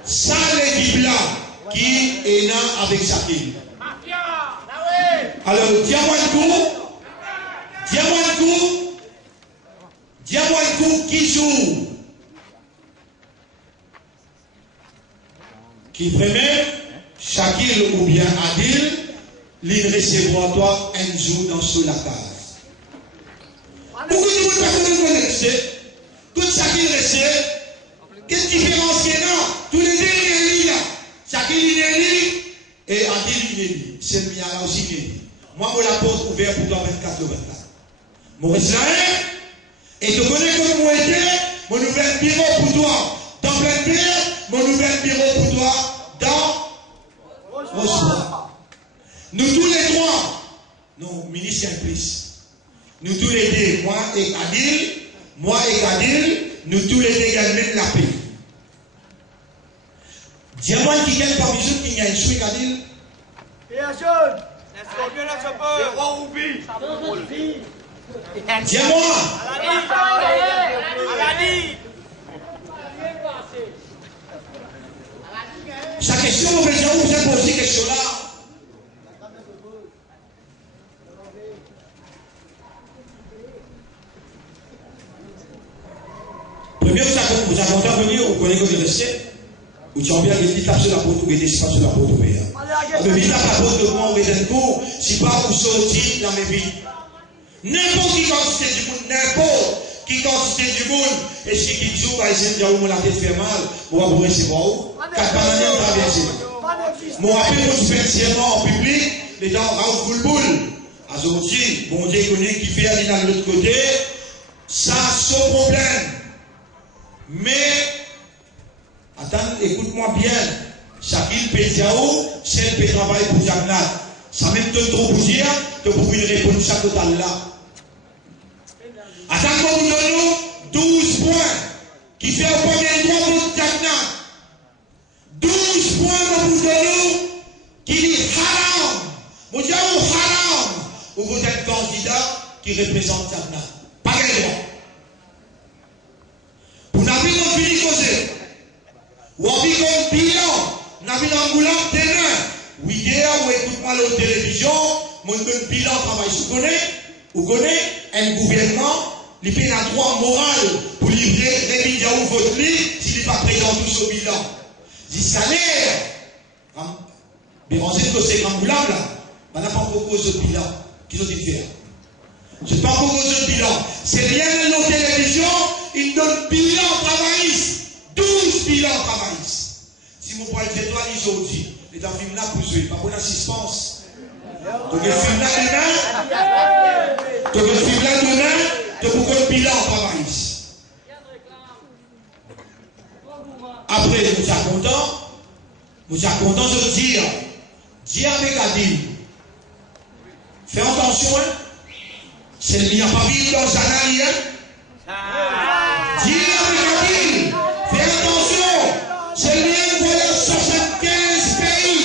Ça, l'équipe là, qui est là avec Sakil. Alors, dis-moi un coup, qui joue? Qui vraiment, Sakil ou bien Adil, il recevra toi un jour dans ce lacage. Beaucoup de monde ne peut pas connaître. Tout Sakil recève, quelle différence il y a là? Tous les deux, il est là. Sakil, il est là, et Adil, il est là. C'est le mien là aussi, il est là. Moi, je la porte ouverte pour toi 24 le 24. Mon reste et tu connais comme moi était, mon nouvel bureau pour toi dans plein de pays, mon nouvel bureau pour toi dans Rochefort. Nous tous les trois, non, ministre plus. Nous tous les deux, moi et Kadil, nous tous les deux gagnons la paix. Dis-moi qui gagne parmi eux qui gagne sur Kadil. Et un jeune. Les rois oublis. Dis-moi. Sa question, vous pouvez poser cette question-là. Première, vous avez entendu, vous connaissez le verset. Ou tu as bien dit, tape sur la porte ou tu sur la porte. Mais il a la porte de moi, si pas vous sortir dans mes vies. N'importe qui quantité du monde, n'importe qui quantité du monde, et si qui joue, par exemple, où la tête fait mal, ou à bourrer c'est bon, quatre bananes traversées. Mon appel, mon spécialement en public, les gens raoutent boule. Aujourd'hui, bon Dieu connaît qui fait aller dans l'autre côté, ça, sans problème. Mais, attends, écoute-moi bien. Sakil Pétiaou, c'est le travail pour Jagnat. Ça même te trop pour dire que vous pouvez répondre ça total là. Attends qu'on vous donne 12 points qui fait au premier droit pour Jagnat. 12 points qu'on vous donne qui dit haram. Vous dites haram. Ou vous êtes candidat qui représente Jagnat. Pas quel droit. Vous n'avez pas fini de causer. Ou en vie comme bilan. Nous avons un boulot terrain. Oui, hier, ou écoute-moi la télévision, mon bilan travail. Vous connaissez un gouvernement, il fait un droit moral pour livrer les médias ou votre livre s'il n'est pas présent tout ce bilan. Du salaire. Béranger que c'est un boulot là. On n'a pas encore cause de bilan. Qu'est-ce qu'ils font? Ce n'est pas encore cause de bilan. C'est rien de nos télévisions, ils donnent bilan travailliste. 12 bilans travaillistes. Si vous parlez de toi aujourd'hui, les films là pour jouer, pas pour l'assistance. Donc le film là demain, tu pour un bilan travailliste. Après, nous sommes contents de dire avec Adil, fais attention, c'est le mien pas vivre dans un allié. Dis avec Adil, fais attention, c'est le mien voyage 75 pays,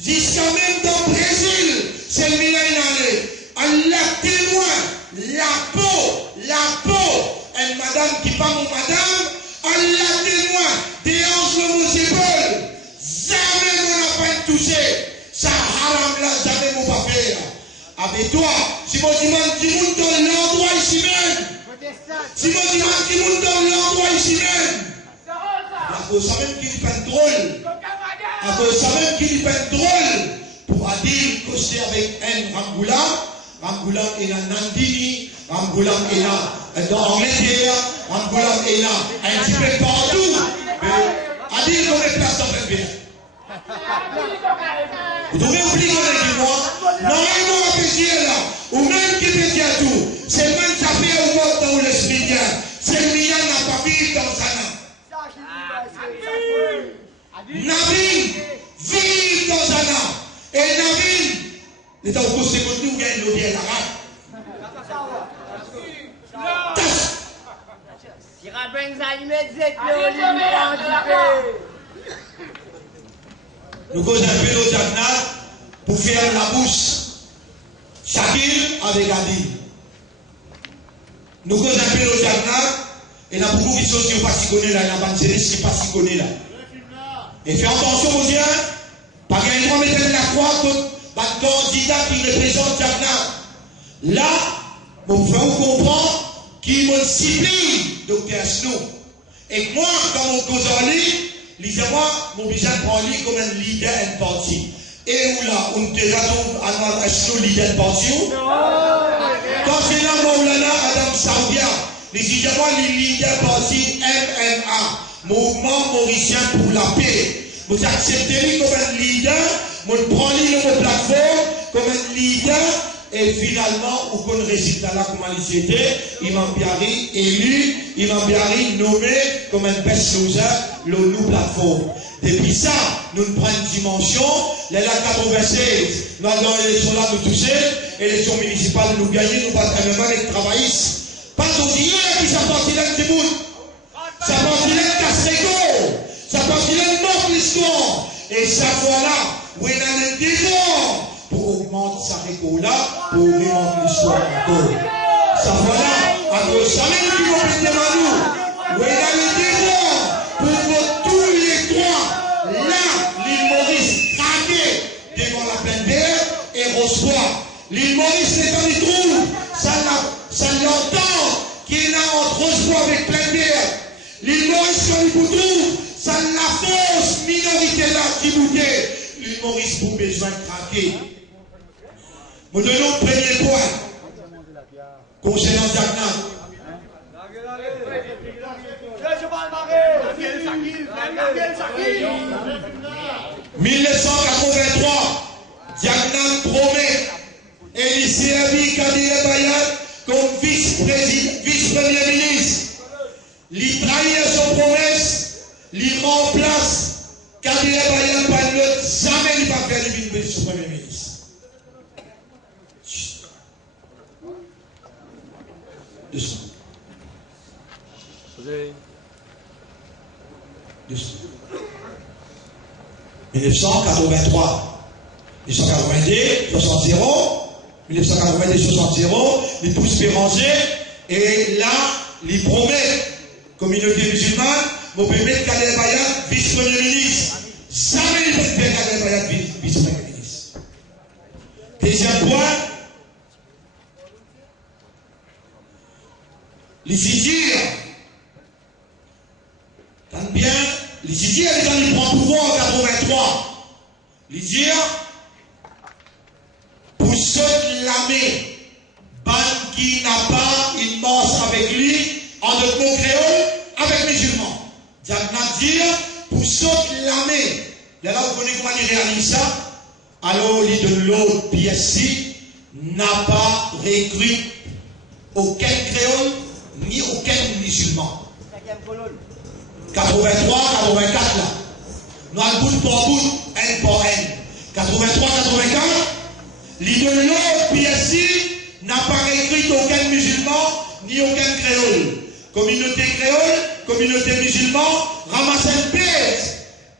jusqu'à même dans le Brésil, c'est le mien allé. Allah témoin, la peau, une madame qui parle aux madame, Allah témoin, des hanches de mon épaule, jamais mon n'a pas touché, ça haram là, jamais mon pas faire. Avec toi, si mon demande qui monte dans l'endroit ici même, si mon demande qui monte dans l'endroit ici même, à cause ça même qu'il fait drôle, à cause ça même qu'il fait drôle, pour Adil cocher avec un Ramboulam est là Nandini, Ramboulam est là dans Angleterre, Ramboulam est là un petit peu partout. Adil dans les places dans le bien. Vous devez oublier avec moi, normalement on peut dire là, ou même qui peut dire tout, c'est même ça fait au monde dans l'esprit bien, c'est le mien n'a pas vu dans sa Navin vit dans un an. Et Navin, les temps où c'est connu, il y a une audience arabe. Si Rabin Zalimet zet nous causons un peu l'audience faire la bouche. Chacun avec Adil. Nous avons appelé au Diagna, et il y a beaucoup de choses qui ne sont pas si connues là, il y a pas de séries qui ne sont pas si connues là. Et fais attention aux yeux, parce qu'il y a une grande méthode de la croix contre le candidat qui représente Diagna. Là, mon frère, vous comprenez qu'il m'a discipline, docteur Snow. Et moi, dans mon cause en ligne, moi, mon visage prend lui comme un leader en parti. Et où là, on te retrouve à notre Snow leader en parti. Quand c'est là, Maulana Adam Saoudia, moi, le leader parti MMA, Mouvement Mauricien pour la paix. Vous acceptez comme un leader, vous prenez le plateforme comme un leader. Et finalement, au qu'on résultat là, comment il était, Imam Biari élu, Imam Biari nommé comme un best loser, l'ONU plateforme. Depuis ça, nous prenons une dimension, les 96, nous avons l'élection là, nous toucher, élection municipale, nous gagnons, nous battons même avec travaillistes. Pas d'hier qui s'appartient à tout le monde. Ça appartient à Castrego, ça appartient à notre histoire. Et ça voilà, où il y a un démon. Pour augmenter sa récolte pour remonter l'histoire encore. Ça voilà, à cause ça même qui vont mettre à nous. Où il y a le démon pour tous les trois, là, l'île Maurice, craqué devant la pleine terre et reçoit. L'île Maurice, c'est dans les trous, ça l'entend qu'il a entre reçoit avec pleine terre. L'île Maurice, quand il vous trouve, ça la fausse minorité là qui boutait. L'île Maurice, pour besoin de craquer. Nous donnons le premier point concernant Diagna. 1983, Diagna promet et il servit Kadire Bayat comme vice-premier ministre. Il trahit son promesse, il remplace Kadire Bayat par l'autre, jamais il va faire le vice-premier ministre. Doucement. 1983, 1982, 60, 1982, 60, les pouces Béranger, et là, les promet, communauté musulmane, vous pouvez mettre Kadire Bayat vice-premier ministre. Jamais il peut faire Kadire Bayat vice-premier ministre. Deuxième point, les Sidirs, tant bien, les Sidirs, ils prennent pouvoir en 83. Les Sidirs, pour ceux qui l'avaient, ban qui n'a pas une marche avec lui, en de mots créoles, avec musulmans. Diagna dire, pour ceux qui l'avaient, là vous connaissez comment il réalise ça, alors il de l'autre PSC n'a pas recruté aucun créole, ni aucun musulman. 83, 84 là. Nous avons bout pour bout, un pour un. 83, 84, l'idéologue PSI n'a pas écrit aucun musulman, ni aucun créole. Communauté créole, communauté musulman, ramasse un pièce,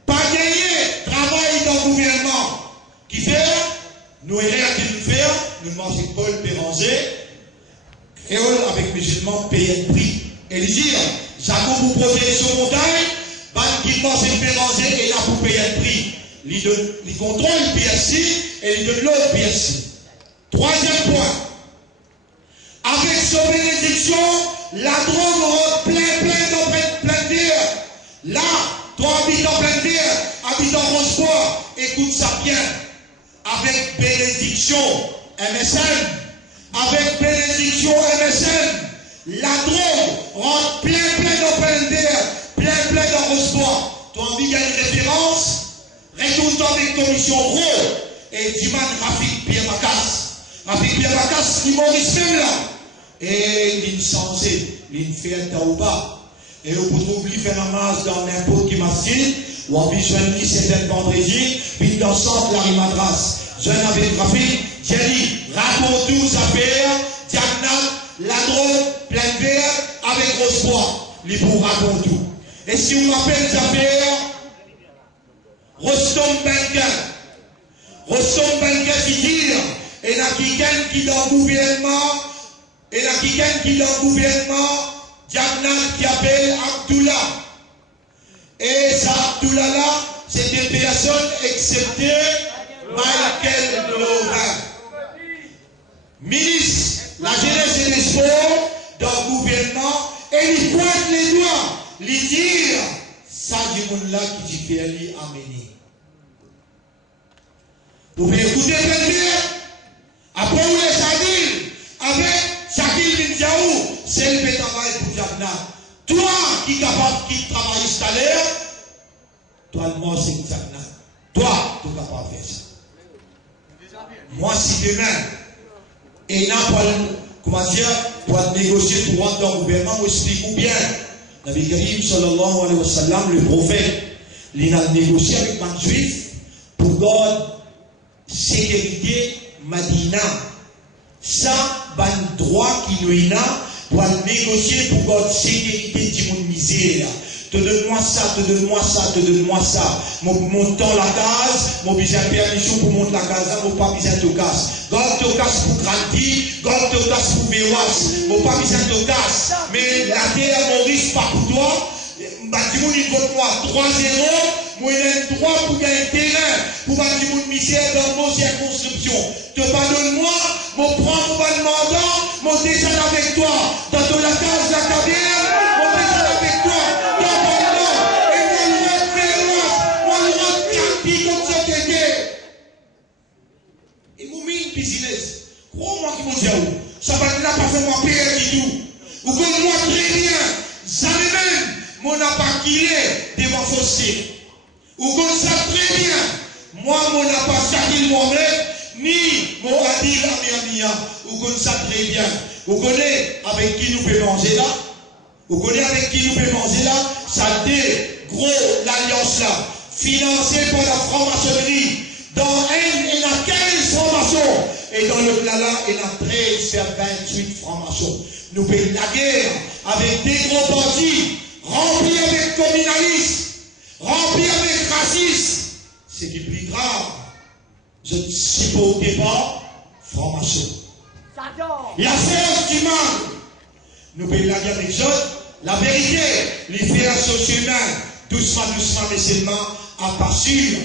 pas gagné, travail dans le gouvernement. Qui fait? Nous, erreurs qui nous fait, nous demandons Paul Béranger, créole avec musulman paye un prix. Et dire, Jacob vous protège sur montagne, ban qui pense et Béranger est là pour payer un prix. Il contrôle le PSI et il donne l'autre PSI. Troisième point. Avec son bénédiction, la drogue rentre plein terre. Là, toi habites en plein terre, habites en Rosport, écoute ça bien. Avec bénédiction MSN, avec bénédiction MSN, la drogue rentre plein dans plein terre, plein dans Rosport. Tu as envie de gagner une référence? Retourne-toi avec commission Ro et Diman Rafik Pierre Bacas. Rafik Pierre Bacas, il Maurice même là. Et il censé, il fait un taouba. Et on peut trouver faire un masse dans n'importe qui masjid, ou en visualisant certaines vendredis, puis dans le centre la Rimadras. Jeune avec Rafik, j'ai dit, raconte-nous sa affaire, Diagna, la drogue, plein de verre, avec Rosport. Il vous raconte tout. Et si on m'appelle les affaires, Rostom Benken. Rostom Benga qui dit, et la quelqu'un qui dans le gouvernement, et la quelqu'un qui dans le gouvernement, Jagnat qui appelle Abdullah. Et ça, Abdullah là, c'est des personnes exceptées Michael Laurent. Ministre, la jeunesse et les sports dans le gouvernement, et il pointe les doigts, il dit, ça du monde là qui dit faire lui amener. Vous pouvez écouter le dire, après vous les savez, avec Shakil Binjaou, c'est le travail pour Jagnat. Toi qui es capable de travailler tout à l'heure, toi le mort c'est Jagnat. Toi, tu es capable de faire ça. Moi, si demain, et n'a pas, comment dire, pour négocier pour rentrer dans le gouvernement, je explique bien. Nabi Karim sallallahu alayhi wa sallam, le prophète, il a négocié avec un juif pour garder sécurité Madina. Ça, c'est un droit qui nous a pour négocier pour garder sécurité du monde misère. Te donne-moi ça, te donne-moi ça, te donne-moi ça. Montant la case, mon besoin de permission pour monter la case, mon pas besoin de casse. Garde te casse pour Grandi, garde te casse pour Béwas, mon pas besoin de casse. Mais la terre, mon risque pas pour toi. Bâtiment, il vote moi 3-0, moi il a le droit pour gagner terrain, pour bâtiment de misère dans nos circonscriptions. Te pardonne-moi, mon prends mon mandat, mon descend avec toi. Dans la case, la carrière, mon descend avec toi. Crois-moi qui vous dit, ça va là pas faire moi payer du tout. Vous connaissez moi très bien, jamais même, mon n'a pas quitté devant fossé. Vous connaissez ça très bien, moi, mon n'a pas Shakil Mohamed, ni mon Adil Amiamia. Vous connaissez ça très bien. Vous connaissez avec qui nous pouvons manger là? Vous connaissez avec qui nous pouvons manger là? Ça des gros l'alliance là, financée par la franc-maçonnerie. Dans un, il y a 15 francs-maçons. Et dans le plan là, il y a 13 vers 28 francs-maçons. Nous payons la guerre avec des gros partis, remplis avec communalistes, remplis avec racistes. Ce qui est plus grave, je ne suis pas au départ, franc-maçon. La force du mal. Nous payons la guerre avec eux. La vérité, les frères socio-humains, doucement, doucement, mais seulement à pas sûr.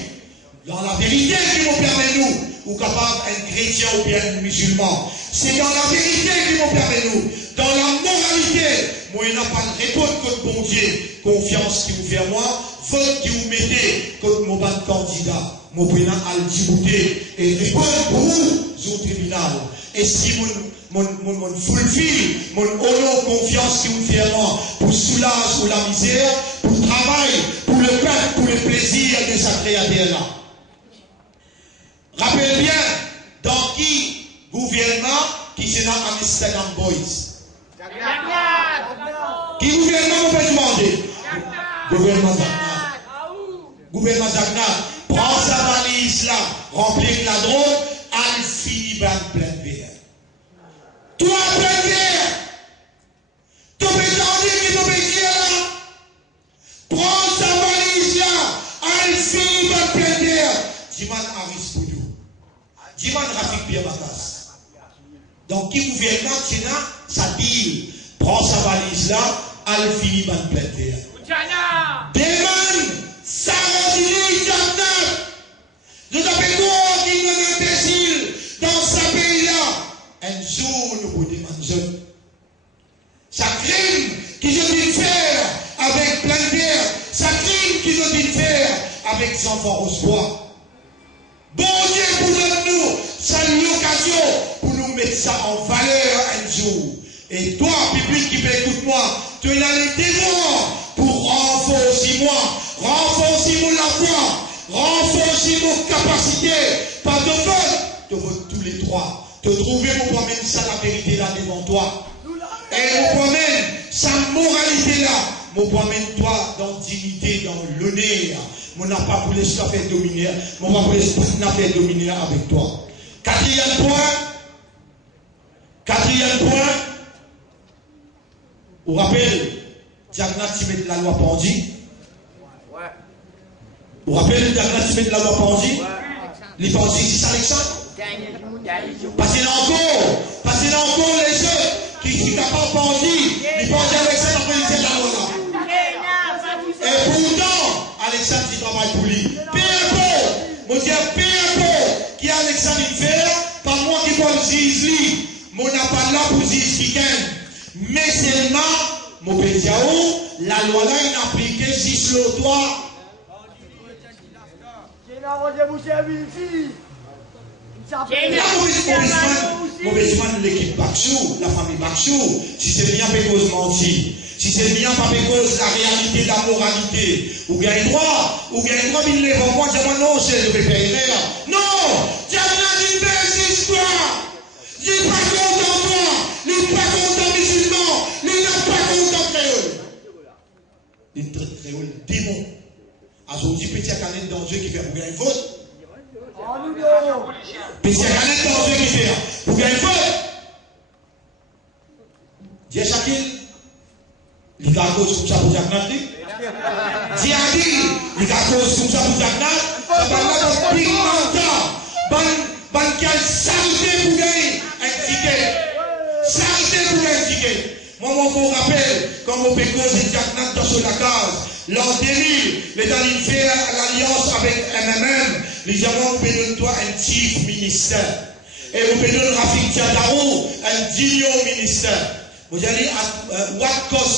Dans la vérité qui nous permet nous, ou capable un chrétien ou bien un musulman. C'est dans la vérité qui nous permet nous. Dans la moralité, moi il n'a pas de réponse contre bon Dieu. Confiance qui vous fait à moi, vote qui vous mettez contre mon ban candidat. Mon prénom al djibouté et répondre pour vous au tribunal. Et si mon fulfill, mon honneur, confiance qui vous fait à moi, pour soulager ou la misère, pour le travail, pour le peuple, pour le plaisir de sa créature là. Rappelez bien, dans qui gouvernement qui c'est dans Amsterdam Boys? Qui gouvernement vous pouvez demander? Gouvernement Jagnat. Gouvernement Jagnat. Prends sa valise là, remplis la drogue, al fini ban plein verre. Toi plein verre. Tu peux dire qui peut dire là? Prends sa valise là, al fini ban plein verre. Diman Aris Boudou. Diman Rafik Biabakas. Donc, qui gouvernement, c'est là, ça dit, prends sa valise là, al fini ban plein verre. Demande, ça va dire, Jagnat. Nous avons quoi qui est un imbécile dans ce pays-là? Un jour, nous vous demandons. Ça crime qu'ils ont dû faire avec plein verre. Ça crime qu'ils ont dû faire avec son enfants Rosebois. Bon Dieu, pour nous, c'est l'occasion pour nous mettre ça en valeur un jour. Et toi, public qui m'écoute moi, tu es allé devant pour renforcer moi, renforcer mon foi, renforcer mon capacité, pas de vote tous les trois. Te trouver mon promène ça la vérité là devant toi. Et mon promène sa moralité là, mon promène toi dans dignité, dans l'honneur. Mon n'a pas pour laisser faire dominer, mon n'a pas pour laisser faire dominer avec toi. Quatrième point, vous rappelez, Jagnat qui met la loi Pandi. Vous rappelez Jagnat qui met la loi Pandi? Les pensées, c'est ça, Alexandre? Passez là encore les autres qui sont capables de penser. Ils pensent Alexandre après il la loi là. Et pourtant, Alexandre qui travaille pour lui. Peu importe, mon Dieu, peu importe qui Alexandre il fait, pas moi qui peux le dire, mon n'a pas là pour dire quelqu'un. Mais seulement, mon petit la loi là est appliquée juste le toit. Mauvais man de l'équipe Bakchou, la famille Bakchou, si c'est bien pas cause mentir, si c'est bien pas cause la réalité, la moralité, ou gagne droit, il les renvoie, dis-moi non, c'est le PPR. Non, Diana dit belle histoire. Il n'est pas content moi, il n'est pas content musulman, il n'est pas content créole. Il traite créole démon. À son petit petit canette dans Dieu qui fait pour gagner une faute. Petit canette dans Dieu qui fait pour gagner une faute. Dis à Shakil, il va à cause comme ça pour Jacques. Dis à qui, il va à cause comme ça pour Jacques. Ça va là dans le big mental. Ban quelle saleté pour gagner un ticket. Saleté pour gagner un ticket. Moi, je me rappelle, quand mon pécose et Jacques dans sur la case, l'an 2000, les allés faire l'alliance avec MMM, les amants vous donner toi un chief ministère. Et vous donner Rafik Diadarou un digne ministère. Vous allez à Watkos,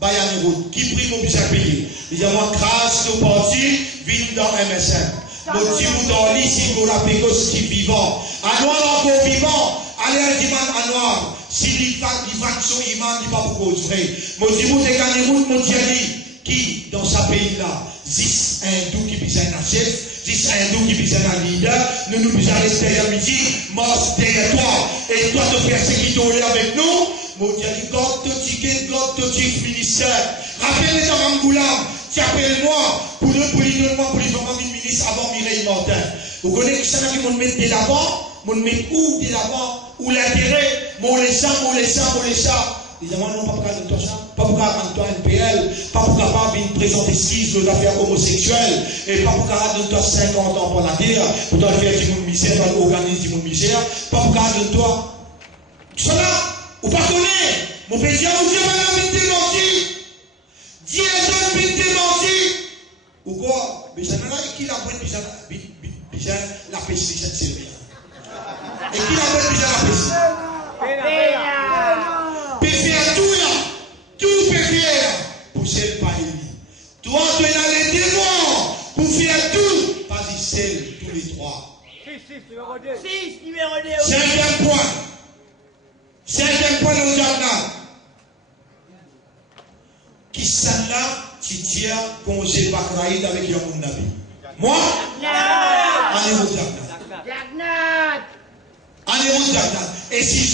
Bayanerout, qui prie mon budget payé. Les amants grâce au parti, viennent dans MSM. Mon petit bout dans l'ici, pour la pécose qui vivant. À noir encore vivant, allez à l'imam à noir. Si l'ifraction imam n'est pas pour cause vrai. Mon petit bout de Ganerout, mon diali, qui dans ce pays-là, 10 hindous qui pisent un chef, 10 hindous qui pisent un leader, nous pisons rester derrière midi, mort derrière toi, et toi te persécuter avec nous, mon diali, God te ticket, God te chief ministère. Rappelez dans Ramboulam, tu appelles moi, pour lui donner moi, pour lui faire un ministre avant Mireille Martin. Vous connaissez ça qui m'ont mis de l'avant, m'ont mis où de l'avant, où l'intérêt, mon les ça. Évidemment, non, pas pour de toi ça, pas pour de toi NPL, pas pour capable de présenter skis de l'affaire homosexuelle, et pas pour de toi 50 ans pour la terre, pour toi faire du monde misère, pour l'organiser du monde misère, pas pour de toi. Tout ça là, ou pas connaître, mon président, vous avez la vie de menti, Dieu donne vie de menti, ou quoi, mais ça n'a pas qui l'a pris, la pesticide, c'est rien. Et qui l'a pris, la pesticide? Tout peut faire pour celle par lui. Toi, tu es dans les démons pour faire tout, pas y celle, tous les trois. 6, numéro 2. 6, numéro 2. Cinquième point dans le journal. Qui s'en là, tu tiens congé Bakraïd avec Yamoun Nabi. Moi? Allez au Jagnat. Allez au Jagnat. Et si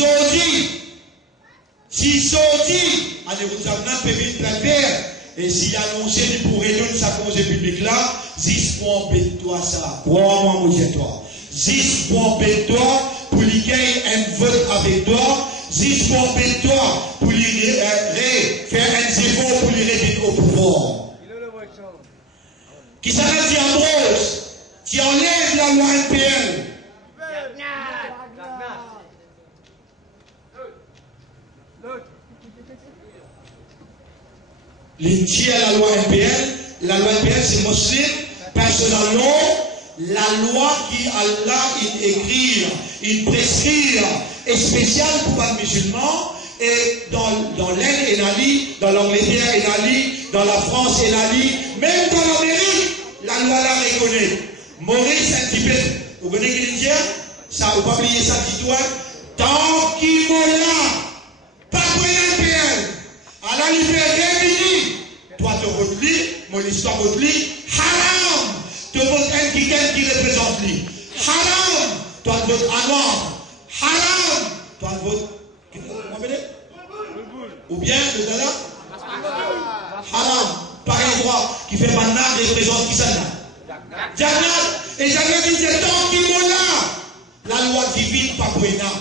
sorti, allez vous amener périmètre plein père. Et s'il annoncé pour réunir sa cause publique là, 10 points toi ça. Crois-moi, mon Dieu, toi. 10 points toi pour lui gagner un vote avec toi. 10 points toi pour lui faire un zéro pour lui revenir au pouvoir. Qui s'en a dit Ambrose, qui enlève la loi NPL. L'intérêt à la loi NPL c'est muslim, personnellement, la loi qui Allah il écrit, il prescrit, est spéciale pour les musulmans, et dans l'Inde et dans l'Angleterre et dans la France et même dans l'Amérique, la loi la reconnaît. Maurice un petit peu, vous connaissez ce qu'il dit? Ça, vous ne pas oublier ça, dis-toi. Tant qu'il est là, pas pour NPL. Allah lui fait réunir. Toi, tu votes lui, mon histoire vote lui. Haram. Tu votes un qui représente lui. Haram. Toi, tu votes Anwar. Haram. Toi, tu votes. Comment vous ou bien, le Dala? Haram. Pareil droit, qui fait maintenant représente qui ça là? Jannat. Et Jannat dit tant qu'il est là. La loi divine, pas pour un.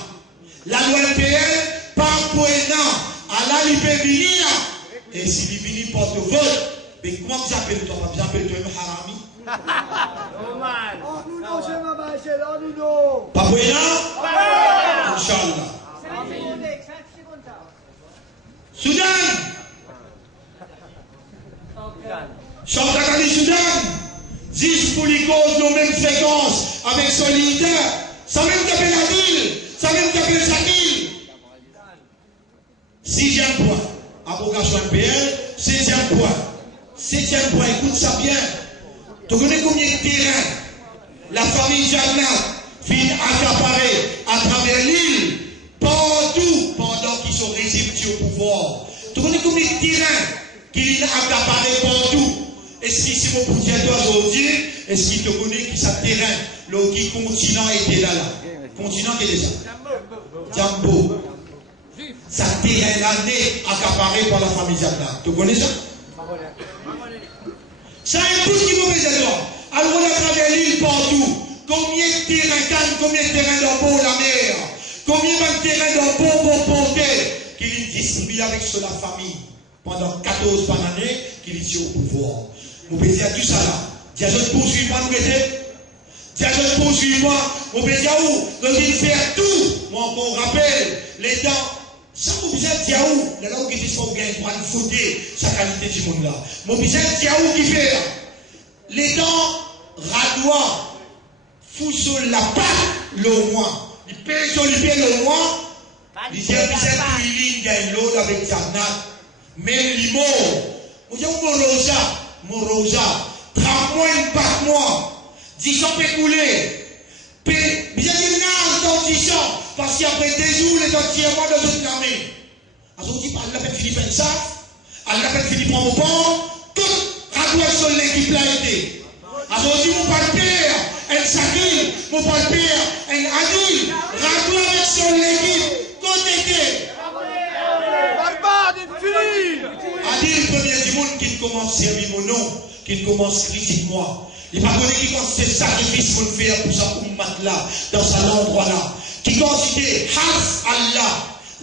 La loi NPL, pas pour un. Allah lui fait venir. Et si lui vient porte vote, mais comment vous appelez toi? Vous appelez toi un harami? Oh non, je m'abaisse. Pas pour là? Inch'Allah. Soudan. Chantal du Soudan. 10 pour les causes nos mêmes fréquences avec son leader. Ça même qu'appelle la ville. Ça même qu'appelle sa ville. 6e point. Abrogation NPL. 7e point. 7e point. Écoute ça bien. Tu connais combien de terrains la famille Jagnat vient accaparer à travers l'île, partout, pendant qu'ils sont réceptifs au pouvoir. Tu connais combien de terrains qu'ils ont accaparé partout? Est-ce que c'est mon pour dire aujourd'hui, est-ce qu'il te connaît qui ça terrain, le continent était là? Continent qui est déjà? Jambo. Ça terrain là né accaparé par la famille Jagnat. Tu connais ça? Ça écoute qui vous fait alors. Alors on a travers l'île partout. Combien de terrains, combien de terrains dans la mer, combien de terrains dans ponté qu'il distribue avec sur la famille pendant 14 par année qu'il est au pouvoir. Vous pouvez dire tout ça là. Dis je poursuis moi, nous mettez. Dis je poursuis moi. Vous pouvez dire où? Nous devons faire tout. Moi encore rappelle les temps. Ça vous besoin de dire où? Là où qui fait son gain pour fouter sa qualité du monde là. Mon besoin de dire où qui fait les dents radois. Fou sur la patte, le moins. Il paye sur le pied le moins. Il dit, il gagne l'autre avec Jagnat. Mais limon. Vous dites, mon rosa, trame-moi une batte-moi. 10 ans peut couler. Mais il dit, non, dans 10 ans. Parce qu'après des jours, les entièrement de toute l'armée. Alors, on dit, elle l'appelle Philippe Ensa. Elle l'appelle Philippe Ramopon. Tout radois sur l'équipe là été. Alors, on dit, mon père. Un Sakil, mon père, un Adil, radois avec son équipe, côté. Adil, premier du monde qui commence à servir mon nom, qui commence à critiquer moi. Il n'y a pas qui considère sacrifice qu'on fait pour sa ummat là, dans cet endroit là. Qui considère Has Allah,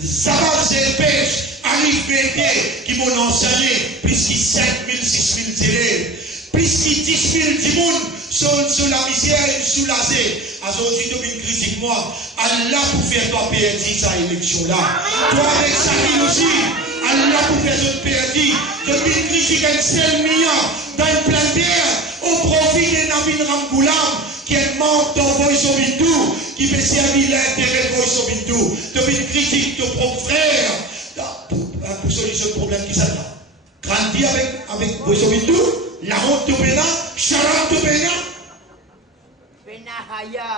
Zabat Zelpech, Alif Bete, qui m'ont enseigné, puisqu'il 5 000, 6 000 élèves, puisqu'il 10 000 du monde. Sous la misère et sous la zé. Aujourd'hui, tu viens critiquer moi. Allah pour faire toi perdre cette élection-là. Toi avec ça aussi. Allah pour faire toi perdre. Tu viens critiquer un seul million dans une pleine terre au profit de Navin Ramgoulam qui est mort dans Voice of Hindu, qui fait servir l'intérêt de Voice of Hindu. Tu viens critiquer ton propre frère pour solution le problème qui s'attend. Grandi avec Voice of Hindu. La honte de Bénin, Charam de Bénin. Benahaya.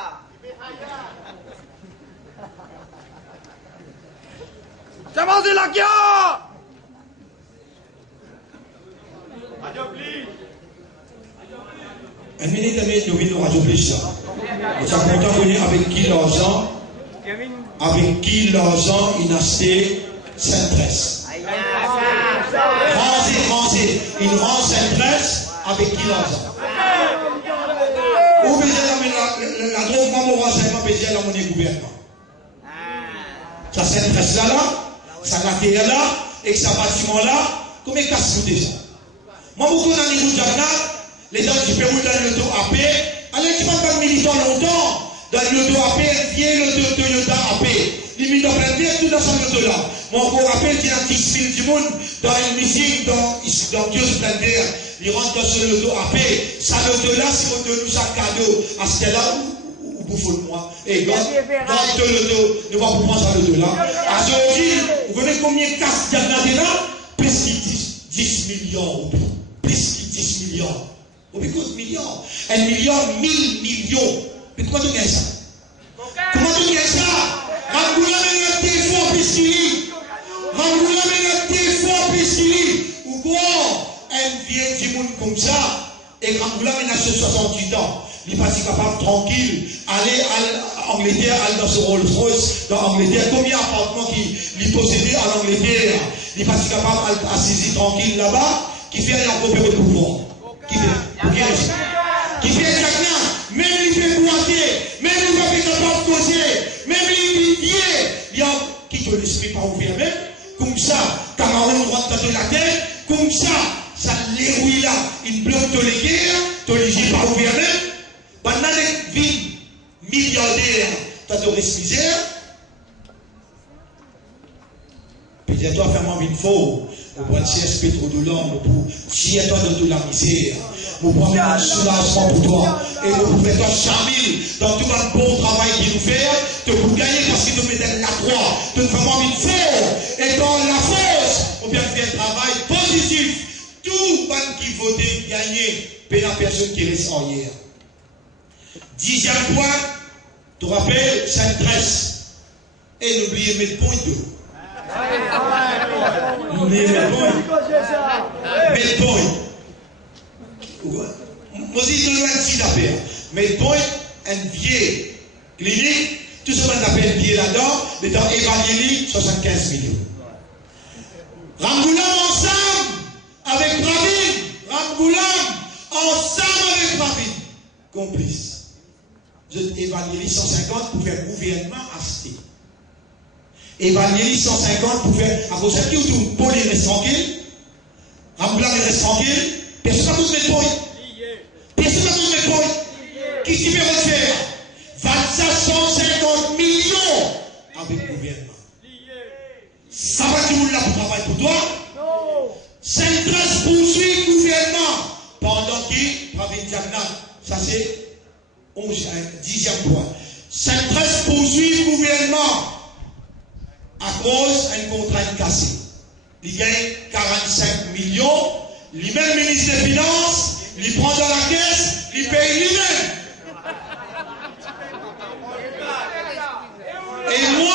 J'avance la gueule. Un minute, nous venons rajouter ça. Nous sommes contents de venir avec qui l'argent il a acheté Sainte-Presse. Ranger, il rend Sainte-Presse avec qui l'argent? Où besoin la drogue, maman, renseignement, besoin la monnaie gouvernement. Ça Sainte-Presse là, ça l'atelier là, et ça bâtiment là, combien de casse vous déjà? Moi, vous connaissez les routes d'Agna, les gens qui peuvent dans l'auto AP, allez, tu vas pas militant longtemps, dans l'auto AP, viens l'auto Toyota AP. Limite en plein pied, tout dans son auto là. Moi, on vous rappelle qu'il y a 10 000 du monde dans une musique, dans Dieu plein terre. Il rentre dans son auto AP. Ça, l'auto là, si on donne nous un cadeau à ce là ou bouffe de moi. Et dans l'auto, nous allons prendre ça l'auto là. Aujourd'hui, vous connaissez combien de casses il y a là? Plus que 10 millions. Plus que 10 millions. Vous voyez combien de millions? 1 million, 1000 millions. Mais comment tu gagnes ça? Comment tu gagnes ça? Ramgoula mène des fois plus qu'il y. Ramgoula mène des fois plus qu'il y. Ou quoi? Un vieux du monde comme ça. Et Ramgoula mène à 68 ans. Il n'est pas si capable, tranquille, aller en Angleterre, aller dans ce Rolls-Royce, dans Angleterre. Combien d'appartements qu'il possédait en Angleterre? Il n'est pas si capable à saisir tranquille là-bas, qui fait rien encore le pouvoir. Qui fait chacun, même il fait boiter, même il va être capable de causer, même il vient, il y a qui te l'esprit pas ouvert même, comme ça, Cameroun rentre dans la tête, comme ça l'érouille là, il bloque tous les guerres, tous les yeux pas ouverts même, pendant les villes, reste misère. Peut-être toi, faire une faux. Pour prendre CSP trop de l'homme, pour tirer toi dans toute la misère. Pour prendre un soulagement pour toi. Et pour faire toi charmille dans tout le bon travail qu'il nous fait. De pour gagner parce qu'il nous met la croix. De nous faire une faux. Et dans la force, on vient faire un travail positif. Tout le monde qui vote gagner, paye la personne qui reste en hier. 10e point, tu te rappelles, cette tresse. Et n'oubliez mes points d'eau. N'oubliez mes points. Mes points. Moi aussi, je ne sais pas si mes points, un vieil clinique, tout ce qu'on appelle pied là-dedans, mais dans Évangélie, 75 millions. Ramboulam ensemble avec Pravin. Ramboulam ensemble avec Pravin. Complice. Je Évangélie 150 pour faire gouvernement acheté. Évangélie 150 pour faire. À cause de qui ou Paul reste tranquille. Ramboulam reste tranquille. Personne n'a besoin de points. Personne n'a besoin de points. Qui s'y peut faire? 150 millions avec le gouvernement. Ça va tout le monde là pour travailler pour toi? Non. Saint-Trace poursuit le gouvernement pendant qu'il travaille Diagnat. Ça c'est 10e point. Saint-Trace poursuit le gouvernement à cause d'un contrat cassé. Il gagne 45 millions. Lui-même ministre des Finances, il prend dans la caisse, il paye lui-même. Et moi,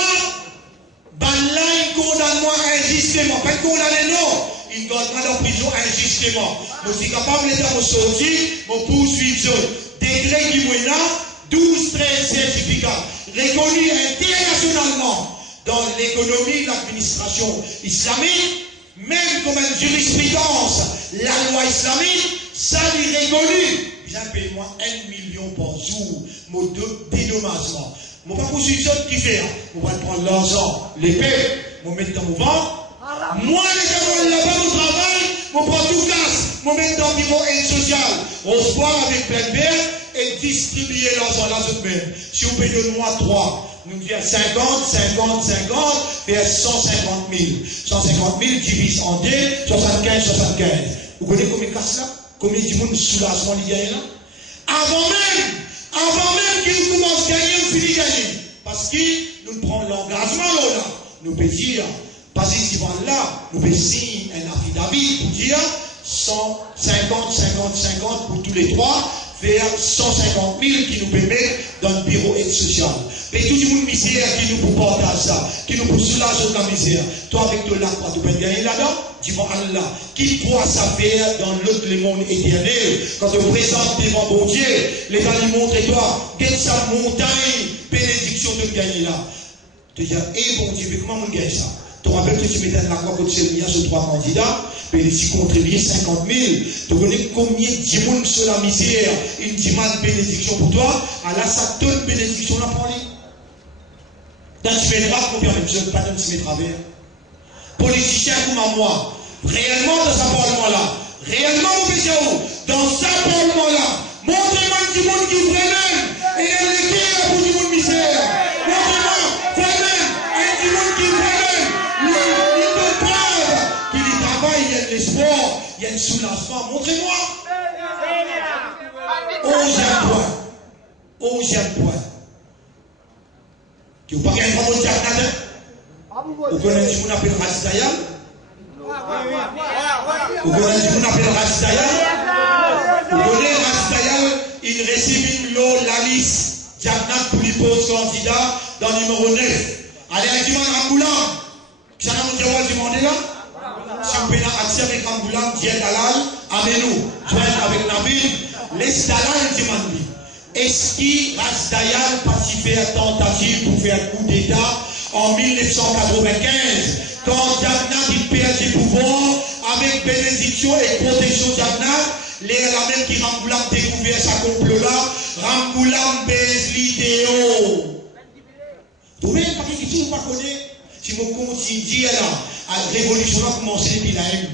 là, il condamne moi injustement. Pas condamné, non. Il ne garde pas en prison injustement. Je suis capable de me sortir, me poursuivre. Décret qui m'a 12-13 certificats reconnus internationalement dans l'économie et l'administration islamique, même comme une jurisprudence, la loi islamique, ça lui est reconnu. Bien paye-moi 1 million par jour, mon dédommagement. Je ne vais pas poursuivre ce qui fait. Je vais prendre l'argent, l'épée, je vais mettre dans mon ventre. Moi, les gens là-bas au travail, je prends tout casse, je vais mettre dans le bureau aide sociale. On se voit avec plein de verre et distribuer l'argent là même. Si vous payez de moi 3, nous disons 50, 50, 50, faire 150 000. 150 000 divise en 2, 75, 75. Vous connaissez combien de casse là? Combien de monde soulagement il gagne là? Avant même qu'il commence à gagner, on finit gagner. Parce que nous prenons l'engagement là. Nous pouvons dire, parce que là, nous pouvons signer un affidavit pour dire 150, 50, 50 pour tous les trois, faire 150 000 qui nous permet dans le bureau aide sociale. Et tout le monde misère qui nous peut partager ça, qui nous peut soulager de la misère. Toi avec toi là, tu peux gagner là-dedans? Dis-moi Allah, qui pourra ça faire dans l'autre le monde éternel? Quand on présente devant bon Dieu, les gars lui montrent toi, quelle sa montagne, bénédiction de gagner là. Tu dis, bon Dieu, comment on gagne ça? Tu te rappelles que tu mettais la croix contre Seigneur sur 3 candidats, mais ici contribuer 50 000. Tu connais combien de monde sur la misère, une demande bénédiction pour toi? Allah, ça donne bénédiction là pour lui. Dans ce métro, combien de personnes pas dans ce métro travers? Politicien comme à moi, réellement dans ce parlement-là, réellement au PCO, dans ce parlement-là, montrez-moi du monde qui vous même, et elle est là pour du monde misère. Montrez-moi, vraiment, un du monde qui vous même, il te parle, qu'il travaille, il y a de l'espoir, il y a un soulagement. Montrez-moi. 11e point. 11e point. Tu ne veux pas gagner un bon diagnostic? Vous connaissez ce qu'on appelle Rastayal? Vous connaissez ce qu'on appelle Rastayal? Vous connaissez Rastayal? Il récit la liste diagnostic pour les postes candidats dans le numéro 9. Allez, un dimanche à Ramboulam. Qui ça va demander là? Si vous pouvez accès avec Ramboulam, Dieu Dalal, amenez-nous. Joignez avec Nabil. Laisse Dalal demander. Est-ce que Rastayal participait à tentative pour faire coup d'État en 1995, quand Diagnat perd du pouvoir, avec bénédiction et protection Diagnat, les la même qui Ramboulam découvert sa complot-là, Ramboulam baise l'idéo. Vous voyez, pas qui vous pas connaître, si vous continuez là, la révolution a commencé depuis la haine.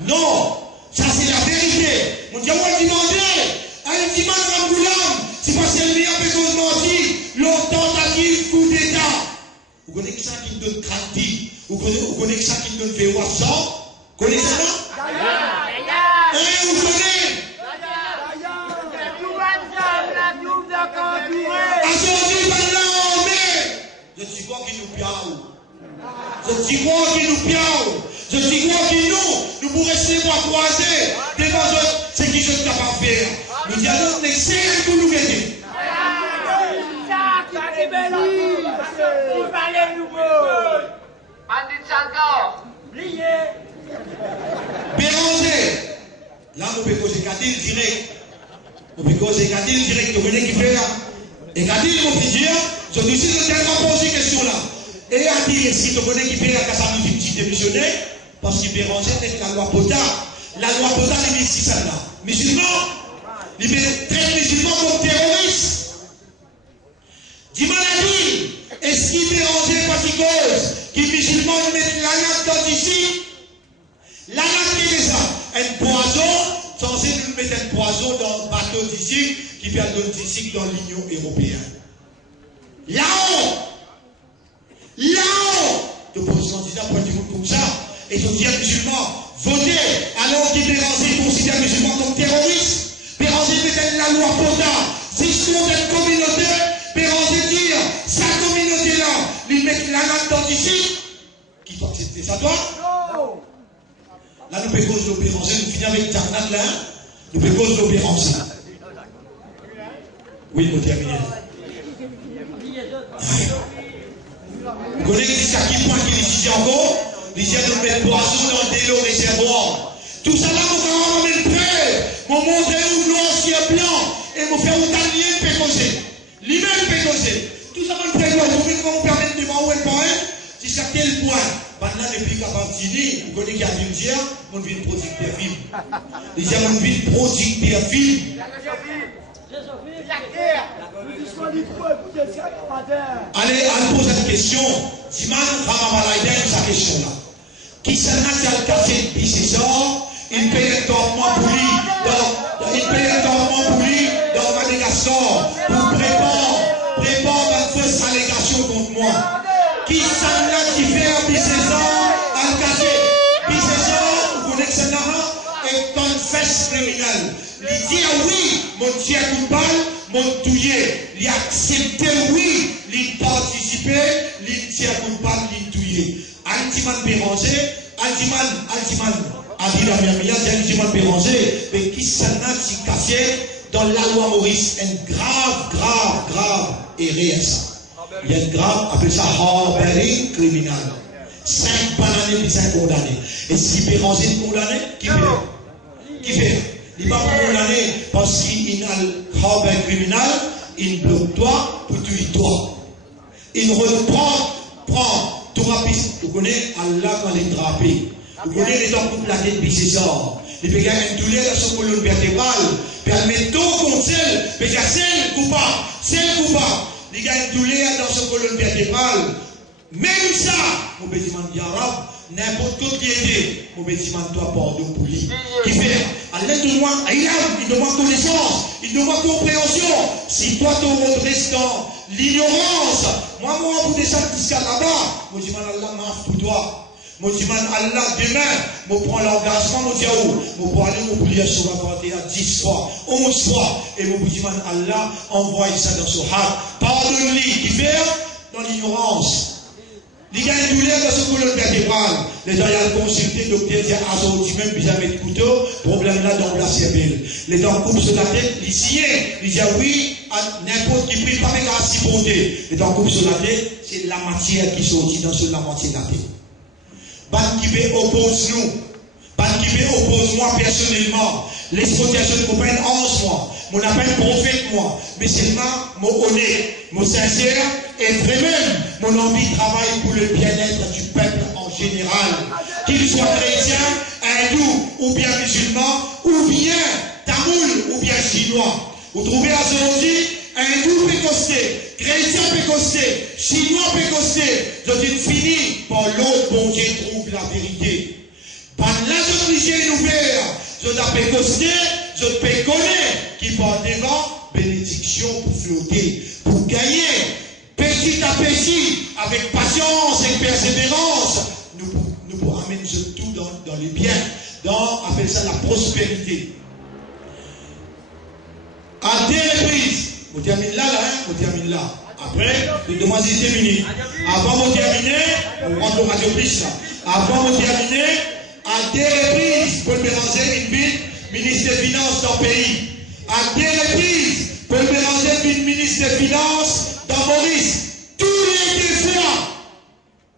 Non, ça c'est la vérité. Mon Dieu, on demandait, à un dimanche Ramboulam, c'est parce que le meilleur peut nous mentir, leur tentative nous fait WhatsApp. Connaissez ça? Vous connaissez? Je suis quoi qui nous piaou? Je suis quoi qui nous piaou? Je suis quoi qui nous pourrons rester moi croiser devant ce qui je suis capable de faire. Nous disons, c'est pour nous aider. Béranger. Là, on peut causer Kadil direct. On peut causer Kadil direct. Vous voyez qui fait là? Et Kadil, mon plaisir, je dis si je t'ai pas posé question là. Et à dire, si tu connais qui fait la casse à petit démissionnaire, parce qu'il Béranger n'est la loi Pota. La loi Pota, il est ici, ça là. Musulmans, il traite les musulmans comme terroristes. Dis-moi la vie, est-ce qu'il Béranger parce qu'il cause, qu'il musulman met la natte dans ici? La natte qui est ça, un poison, censé nous mettre un poison dans le bateau d'ici, qui fait un don d'ici dans l'Union européenne. Là-haut, le président dit pour du monde comme ça, et je dis à musulmans, votez, alors qu'il Béranger considère les musulmans comme terroristes. Béranger met la loi Pota, si je monte une communauté, Béranger dire, sa communauté-là, lui met la natte dans ici, qui doit accepter ça, toi? Non. Là, nous pouvons cause Béranger, nous finissons avec Tarnat là, nous pouvons cause Béranger. Oui, nous terminons. Vous connaissez à qui point qu'il est encore? Il y a de mettre poisson dans le délo réservoir. Tout ça là, mon frère, on prêt. Mon montre où blanc, qui est blanc, et mon frère, on t'a lié, peut causer. Lui-même peut causer. Tout ça, mon frère, vous permettre de voir où est le point, c'est à quel point. Maintenant, depuis capable de finir, vous connaissez qu'il y a une dire, on vient de producteur film. Il y a une vie de producteur film. Allez, on pose cette question. Diman, Ramavalaïden, sa question là. Qui s'en a café depuis ses sorts, il paye un dormant pour lui, dans Madagascar, pour prépare une fausse allégation contre moi. Qui s'en a qui fait un bisésor, un café, bisésor, vous connaissez ça, est un fesse criminel. Il dit oui, mon Dieu coupable, mon douillet. Il accepte oui, il participe, il tient coupable, il douillet. Altiman Béranger, Altiman, Abila Miamia, Altiman Béranger, mais qui s'en a qui cassé dans la loi Maurice, un grave erreur ça. Il y a un grave, appelle ça harboring criminel. 5 bananes puis 5 condamnés. Et si Béranger est condamné, qui fait? Il va pas condamner parce qu'il a le harboring criminel, il bloque toi pour tuer toi. Il reprend, tout rapide. Vous connaissez Allah quand il est drapé. Vous connaissez les hommes pour la tête de ses sorts. Il peut gagner une douleur dans son colonne vertébrale. Permet tout contre celle, mais il y a celle coupable. Il gagne une douleur dans son colonne vertébrale. Même ça, mon petit man dit arabe, n'importe quoi qui aide, mon petit man doit pardon pour lui. Qui fait, à l'aide de moi, il demande connaissance, il demande compréhension. Si toi, tu redresses dans l'ignorance, moi, pour descendre jusqu'à là-bas, mon petit man, Allah m'a pour toi. Mon dit, Allah, demain, je prends l'engagement, mon diaou, je prends aller m'oublier sur la partie à 10 fois, 11 fois, et mon dit, Allah, envoie ça dans son heart. Pardonne-lui, qui fait dans l'ignorance. Il y a une douleur dans ce colonne vertébrale. Les gens ont consulté le docteur, il y a un même puis avec couteau, problème là dans la cervelle. Les gens coupent sur la tête, ils s'y est. Ils disent oui, n'importe qui prie pas avec la ciponté. Les gens coupent sur la tête, c'est la matière qui sortit dans la moitié de la tête. Ban qui oppose nous, Ban qui oppose moi personnellement, l'exploitation de mon peine en moi, mon appel prophète moi, mais seulement mon honnête, mon sincère et vraiment mon envie de travail pour le bien-être du peuple en général, qu'il soit chrétien, hindou ou bien musulman, ou bien tamoul ou bien chinois. Vous trouvez à ce dit, hindou peut coster, chrétien peut coster, chinois peut coster. Je dis fini par l'autre bon Dieu trouve la vérité. Par là je suis ouvert, je peux coster, je peux connaître qui par devant bénédiction pour flotter, pour gagner petit à petit, avec patience et persévérance, nous pourrons amener on termine là, on termine là. Après, nous demandons 10 minutes. Avant de terminer, on rentre au Radio Plus là. Avant de terminer, à des reprises, Paul Béranger, une ville, ministre des Finances dans le pays. À des reprises, Paul Béranger, une ministre des Finances dans Maurice. Tous les deux fois.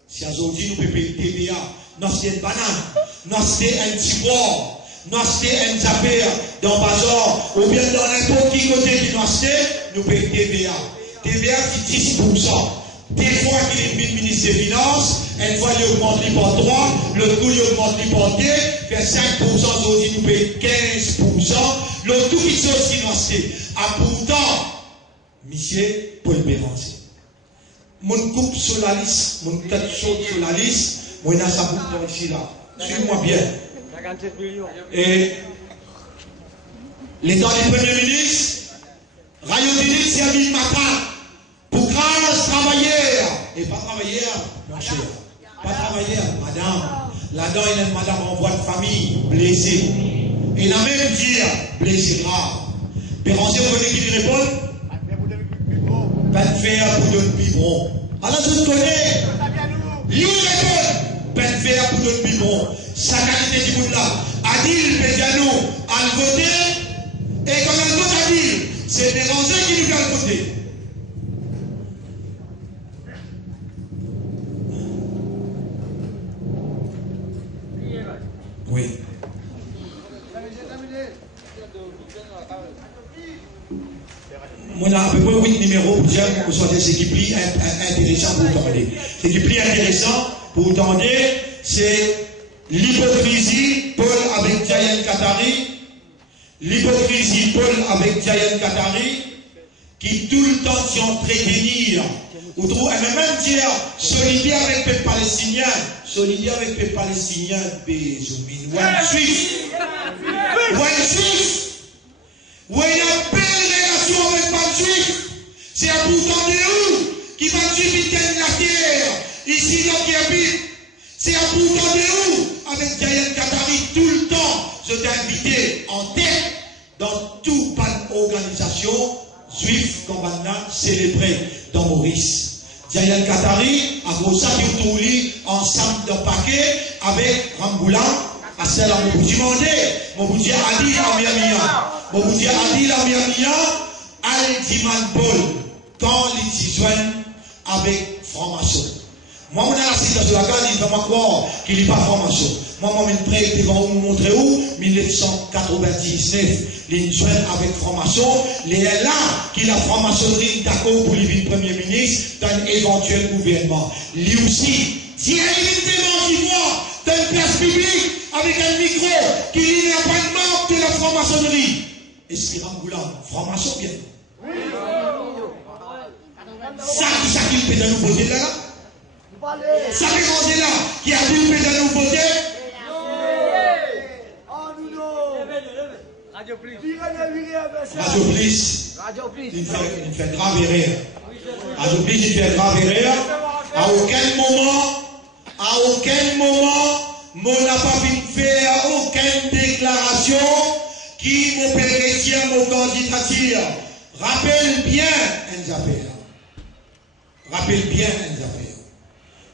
Si aujourd'hui nous pouvons payer TVA, nous c'est une banane, nous c'est un tiroir. Nous achetons un zapper dans le bazar ou bien dans n'importe qui côté qui nous achète, nous payons TVA. TVA qui est 10%. Des fois qu'il est le ministre des Finances, une fois il augmente par 3, l'autre coup il augmente par 2, fait 5%, aujourd'hui nous payons 15%, l'autre tout qui sont aussi nous acheter. Ah pourtant, monsieur Paul Béranger, mon coupe sur la liste, mon tête chaude sur la liste, moi il y a ça pour ici là. Suis-moi bien. Et l'état du Premier ministre, Rayodini Servin Macan, pour grâce travailleurs, et pas travailleurs, mon cher, pas travailleurs, madame, là-dedans il y a une madame en voie de famille, blessée, et la même dire, blessée grave. Béranger, vous connaissez qui lui répond? Pas de fer pour donner biberon. Alors je connais, lui répond, pas de fer pour donner biberon. Sa qualité du monde là, Adil Pédiano a le voté, et quand on vote Adil, c'est Béranger qui nous a le voté. Oui. On a à peu près 8 numéros pour dire que ce soit des équipes intéressantes pour entendre. Des équipes intéressantes pour entendre, c'est l'hypocrisie, Paul avec Jayan Katari, l'hypocrisie, Paul avec Jayan Katari, qui tout le temps s'y entretenir, ou même dire solidaire avec les Palestiniens, solidaire avec les Palestiniens, Bézoumin, One Suisse, où il y a une belle relation avec One Suisse, c'est à pourtant de où qui va suivre la terre, ici dans qui habite. C'est à bout de où, avec Jayan Katari, tout le temps, je t'ai invité en tête dans toute une organisation juive qu'on va célébrer dans Maurice. Jayan Katari a gros ça qui tourne ensemble d'un paquet avec Ramboulan, à celle à Mobouti Mandé, Mobouti Adi la Miamia, Mobouti Adi la Miamia, Al-Diman Paul, quand ils s'y joignent avec franc-maçon. Moi, on a la cité sur la case, il va croire qu'il n'est pas franc-maçon. Moi, je prêt devant vous montrer où 1999, il joint avec franc-maçon. Il est là qu'il a franc-maçonnerie d'accord pour le Premier ministre dans un éventuel gouvernement. Lui aussi, si il y a une demande qui voit dans une place publique avec un micro qu'il n'y a pas de membre de la franc-maçonnerie. Est-ce qu'il y a franc-maçon bien? Oui. Ça qui peut nous voter là? Ça fait manger là, qui a dit que nous voter? Radio Plus. Il fait grave erreur. Radio Plus, il fait grave erreur. À aucun moment, on n'a pas pu faire aucune déclaration qui me permettait mon candidature. Rappelle bien un affaire. Rappelle bien un affaire.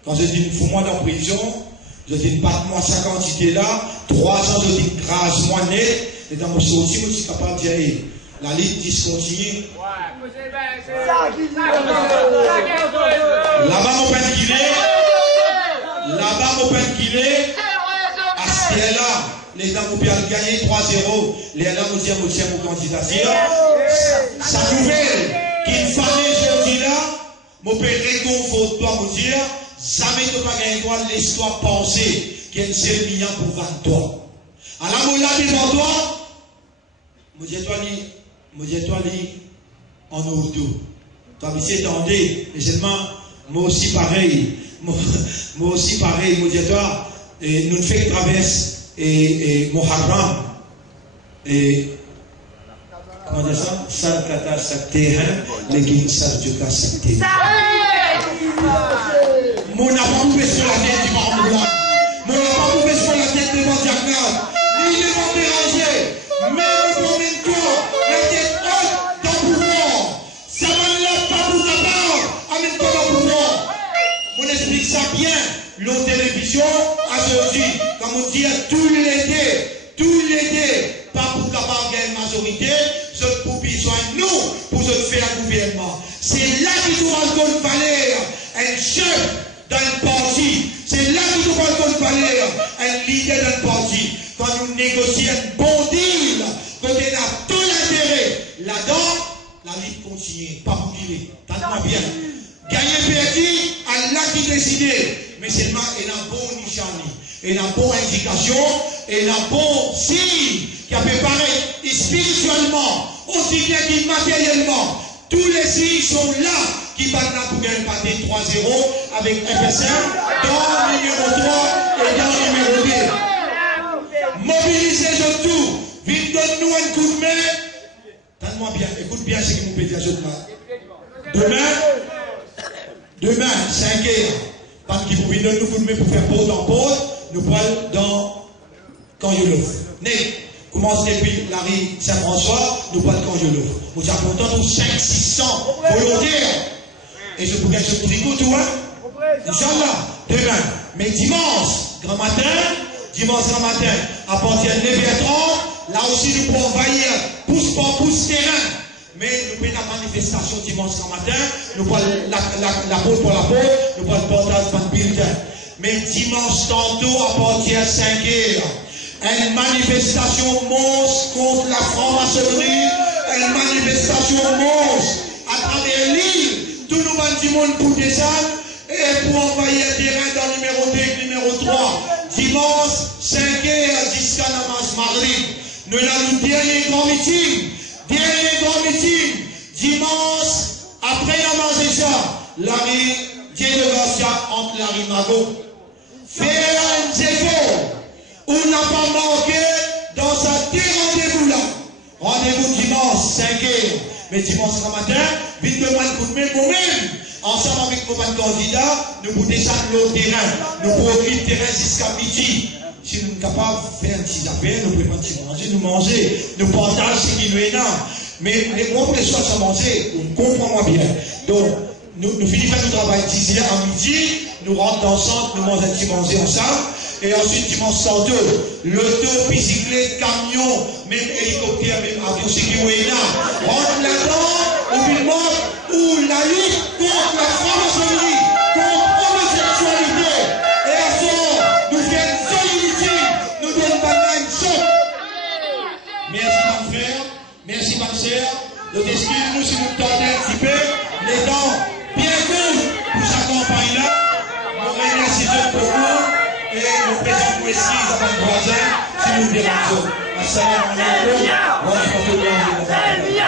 Quand je dis fous-moi dans la prison, je dis batte-moi sa quantité là, 3 ans je dis crase-moi net, et dans mon sortie, je suis capable de dire la liste discontinue. Là-bas, mon peine qu'il est, à ce là, les gens ont gagné 3-0, les gens ont dit mon candidature. Sa nouvelle, qu'il fallait aujourd'hui là, mon père réconforte toi, mon dire. Jamais tu pas gagné toi l'histoire pensée qu'il y a une seule million pour 23. Alors, mon l'a devant toi, me dis-toi en Urdu. Tu as essayé d'entendre, mais seulement, moi aussi pareil, me dis-toi, nous faisons traverse et Muharram, et comment dire ça? Sarkata Saktehan, les Sarjuka Saktehan. Mon n'a pas coupé sur la tête du Marmoula. Mon n'a pas coupé sur la tête devant Jacques. Ni devant Béranger. Mais en même temps, la tête haute dans le pouvoir. aujourd'hui, comme on dit, tout l'été, pas pour capable gagner une majorité, c'est pour besoin nous, pour faire un gouvernement. C'est là que nous allons valeur, un chef dans le parti. C'est là que nous allons valeur, un leader dans le parti. Quand nous négocions un bon deal, quand on a tout l'intérêt, là-dedans, la lutte continue, pas pour dire. Tente-moi bien. Gagner perdu, Allah qui décide. Mais seulement, il y a un bon nishani, il y a une bonne indication, il y a un bon signe qui a préparé spirituellement, aussi bien que matériellement. Tous les signes sont là qui battent pour gagner 3-0 avec FSM dans le numéro 3 et dans le numéro 2. Mobilisez tout. Vite, donne-nous un coup de main. Tente-moi bien, écoute bien ce que vous pouvez dire. Demain, 5 heures, parce qu'il vous donne nous coup de main pour faire pause en pause, nous parlons dans Kanjolof. Commence depuis la rue Saint-François, nous parlons de Kanjolof. Nous avons entendu 500-600 volontaires. Et je vous gagne ce tricot, tout, hein? Inch'Allah, demain. Mais dimanche, grand matin, à partir de 9h30, là aussi nous pouvons envahir pouce par pouce terrain. Mais nous faisons la manifestation dimanche matin, nous prenons la pause pour la pause, nous prenons le portage par le bulletin. Mais dimanche tantôt, à partir de 5h, une manifestation monstre contre la franc-maçonnerie, une manifestation monstre à travers l'île. Tout nous va du monde pour descendre et pour envoyer le terrain dans le numéro 2 et numéro 3. Dimanche, 5h jusqu'à Namaz Maghrib. Nous avons le dernier grand meeting. Dimanche, après Namaz Isha, Larry Dieu de Garcia entre Larry Mago. Faire un effort. On n'a pas manqué dans sa rendez-vous là. Rendez-vous dimanche, 5h. Mais dimanche matin, vite de moi le coup de main moi-même. Ensemble avec nos candidats, nous pouvons descendre l'autre terrain. Nous pouvons occuper le terrain jusqu'à midi. Si nous sommes capables de faire un petit appel, nous pouvons manger, nous manger, nous partager ce qui nous est là. Mais les mots pour les soirs sans manger, on comprend bien. Donc, nous finissons notre travail d'ici à midi, nous rentrons ensemble, nous mangeons un petit manger ensemble. Et ensuite, dimanche sans deux, l'auto, bicyclette, camion, même hélicoptère, même avion, ce qui est là. Rentre là-dedans, où la lutte contre la franc-maçonnerie, contre l'homosexualité. Et à ce nous faisons solidité, nous donnons pas une choc. Merci, mon frère, merci, ma soeur. Nous excusez-nous si vous tendez un petit peu. Les dents bien courtes pour sa campagne-là. Nous remercions pour vous. Et nous faisons nous excuses à notre voisin si nous dérangeons. Assalamu alaikum wa rahmatullahi wa barakatuh.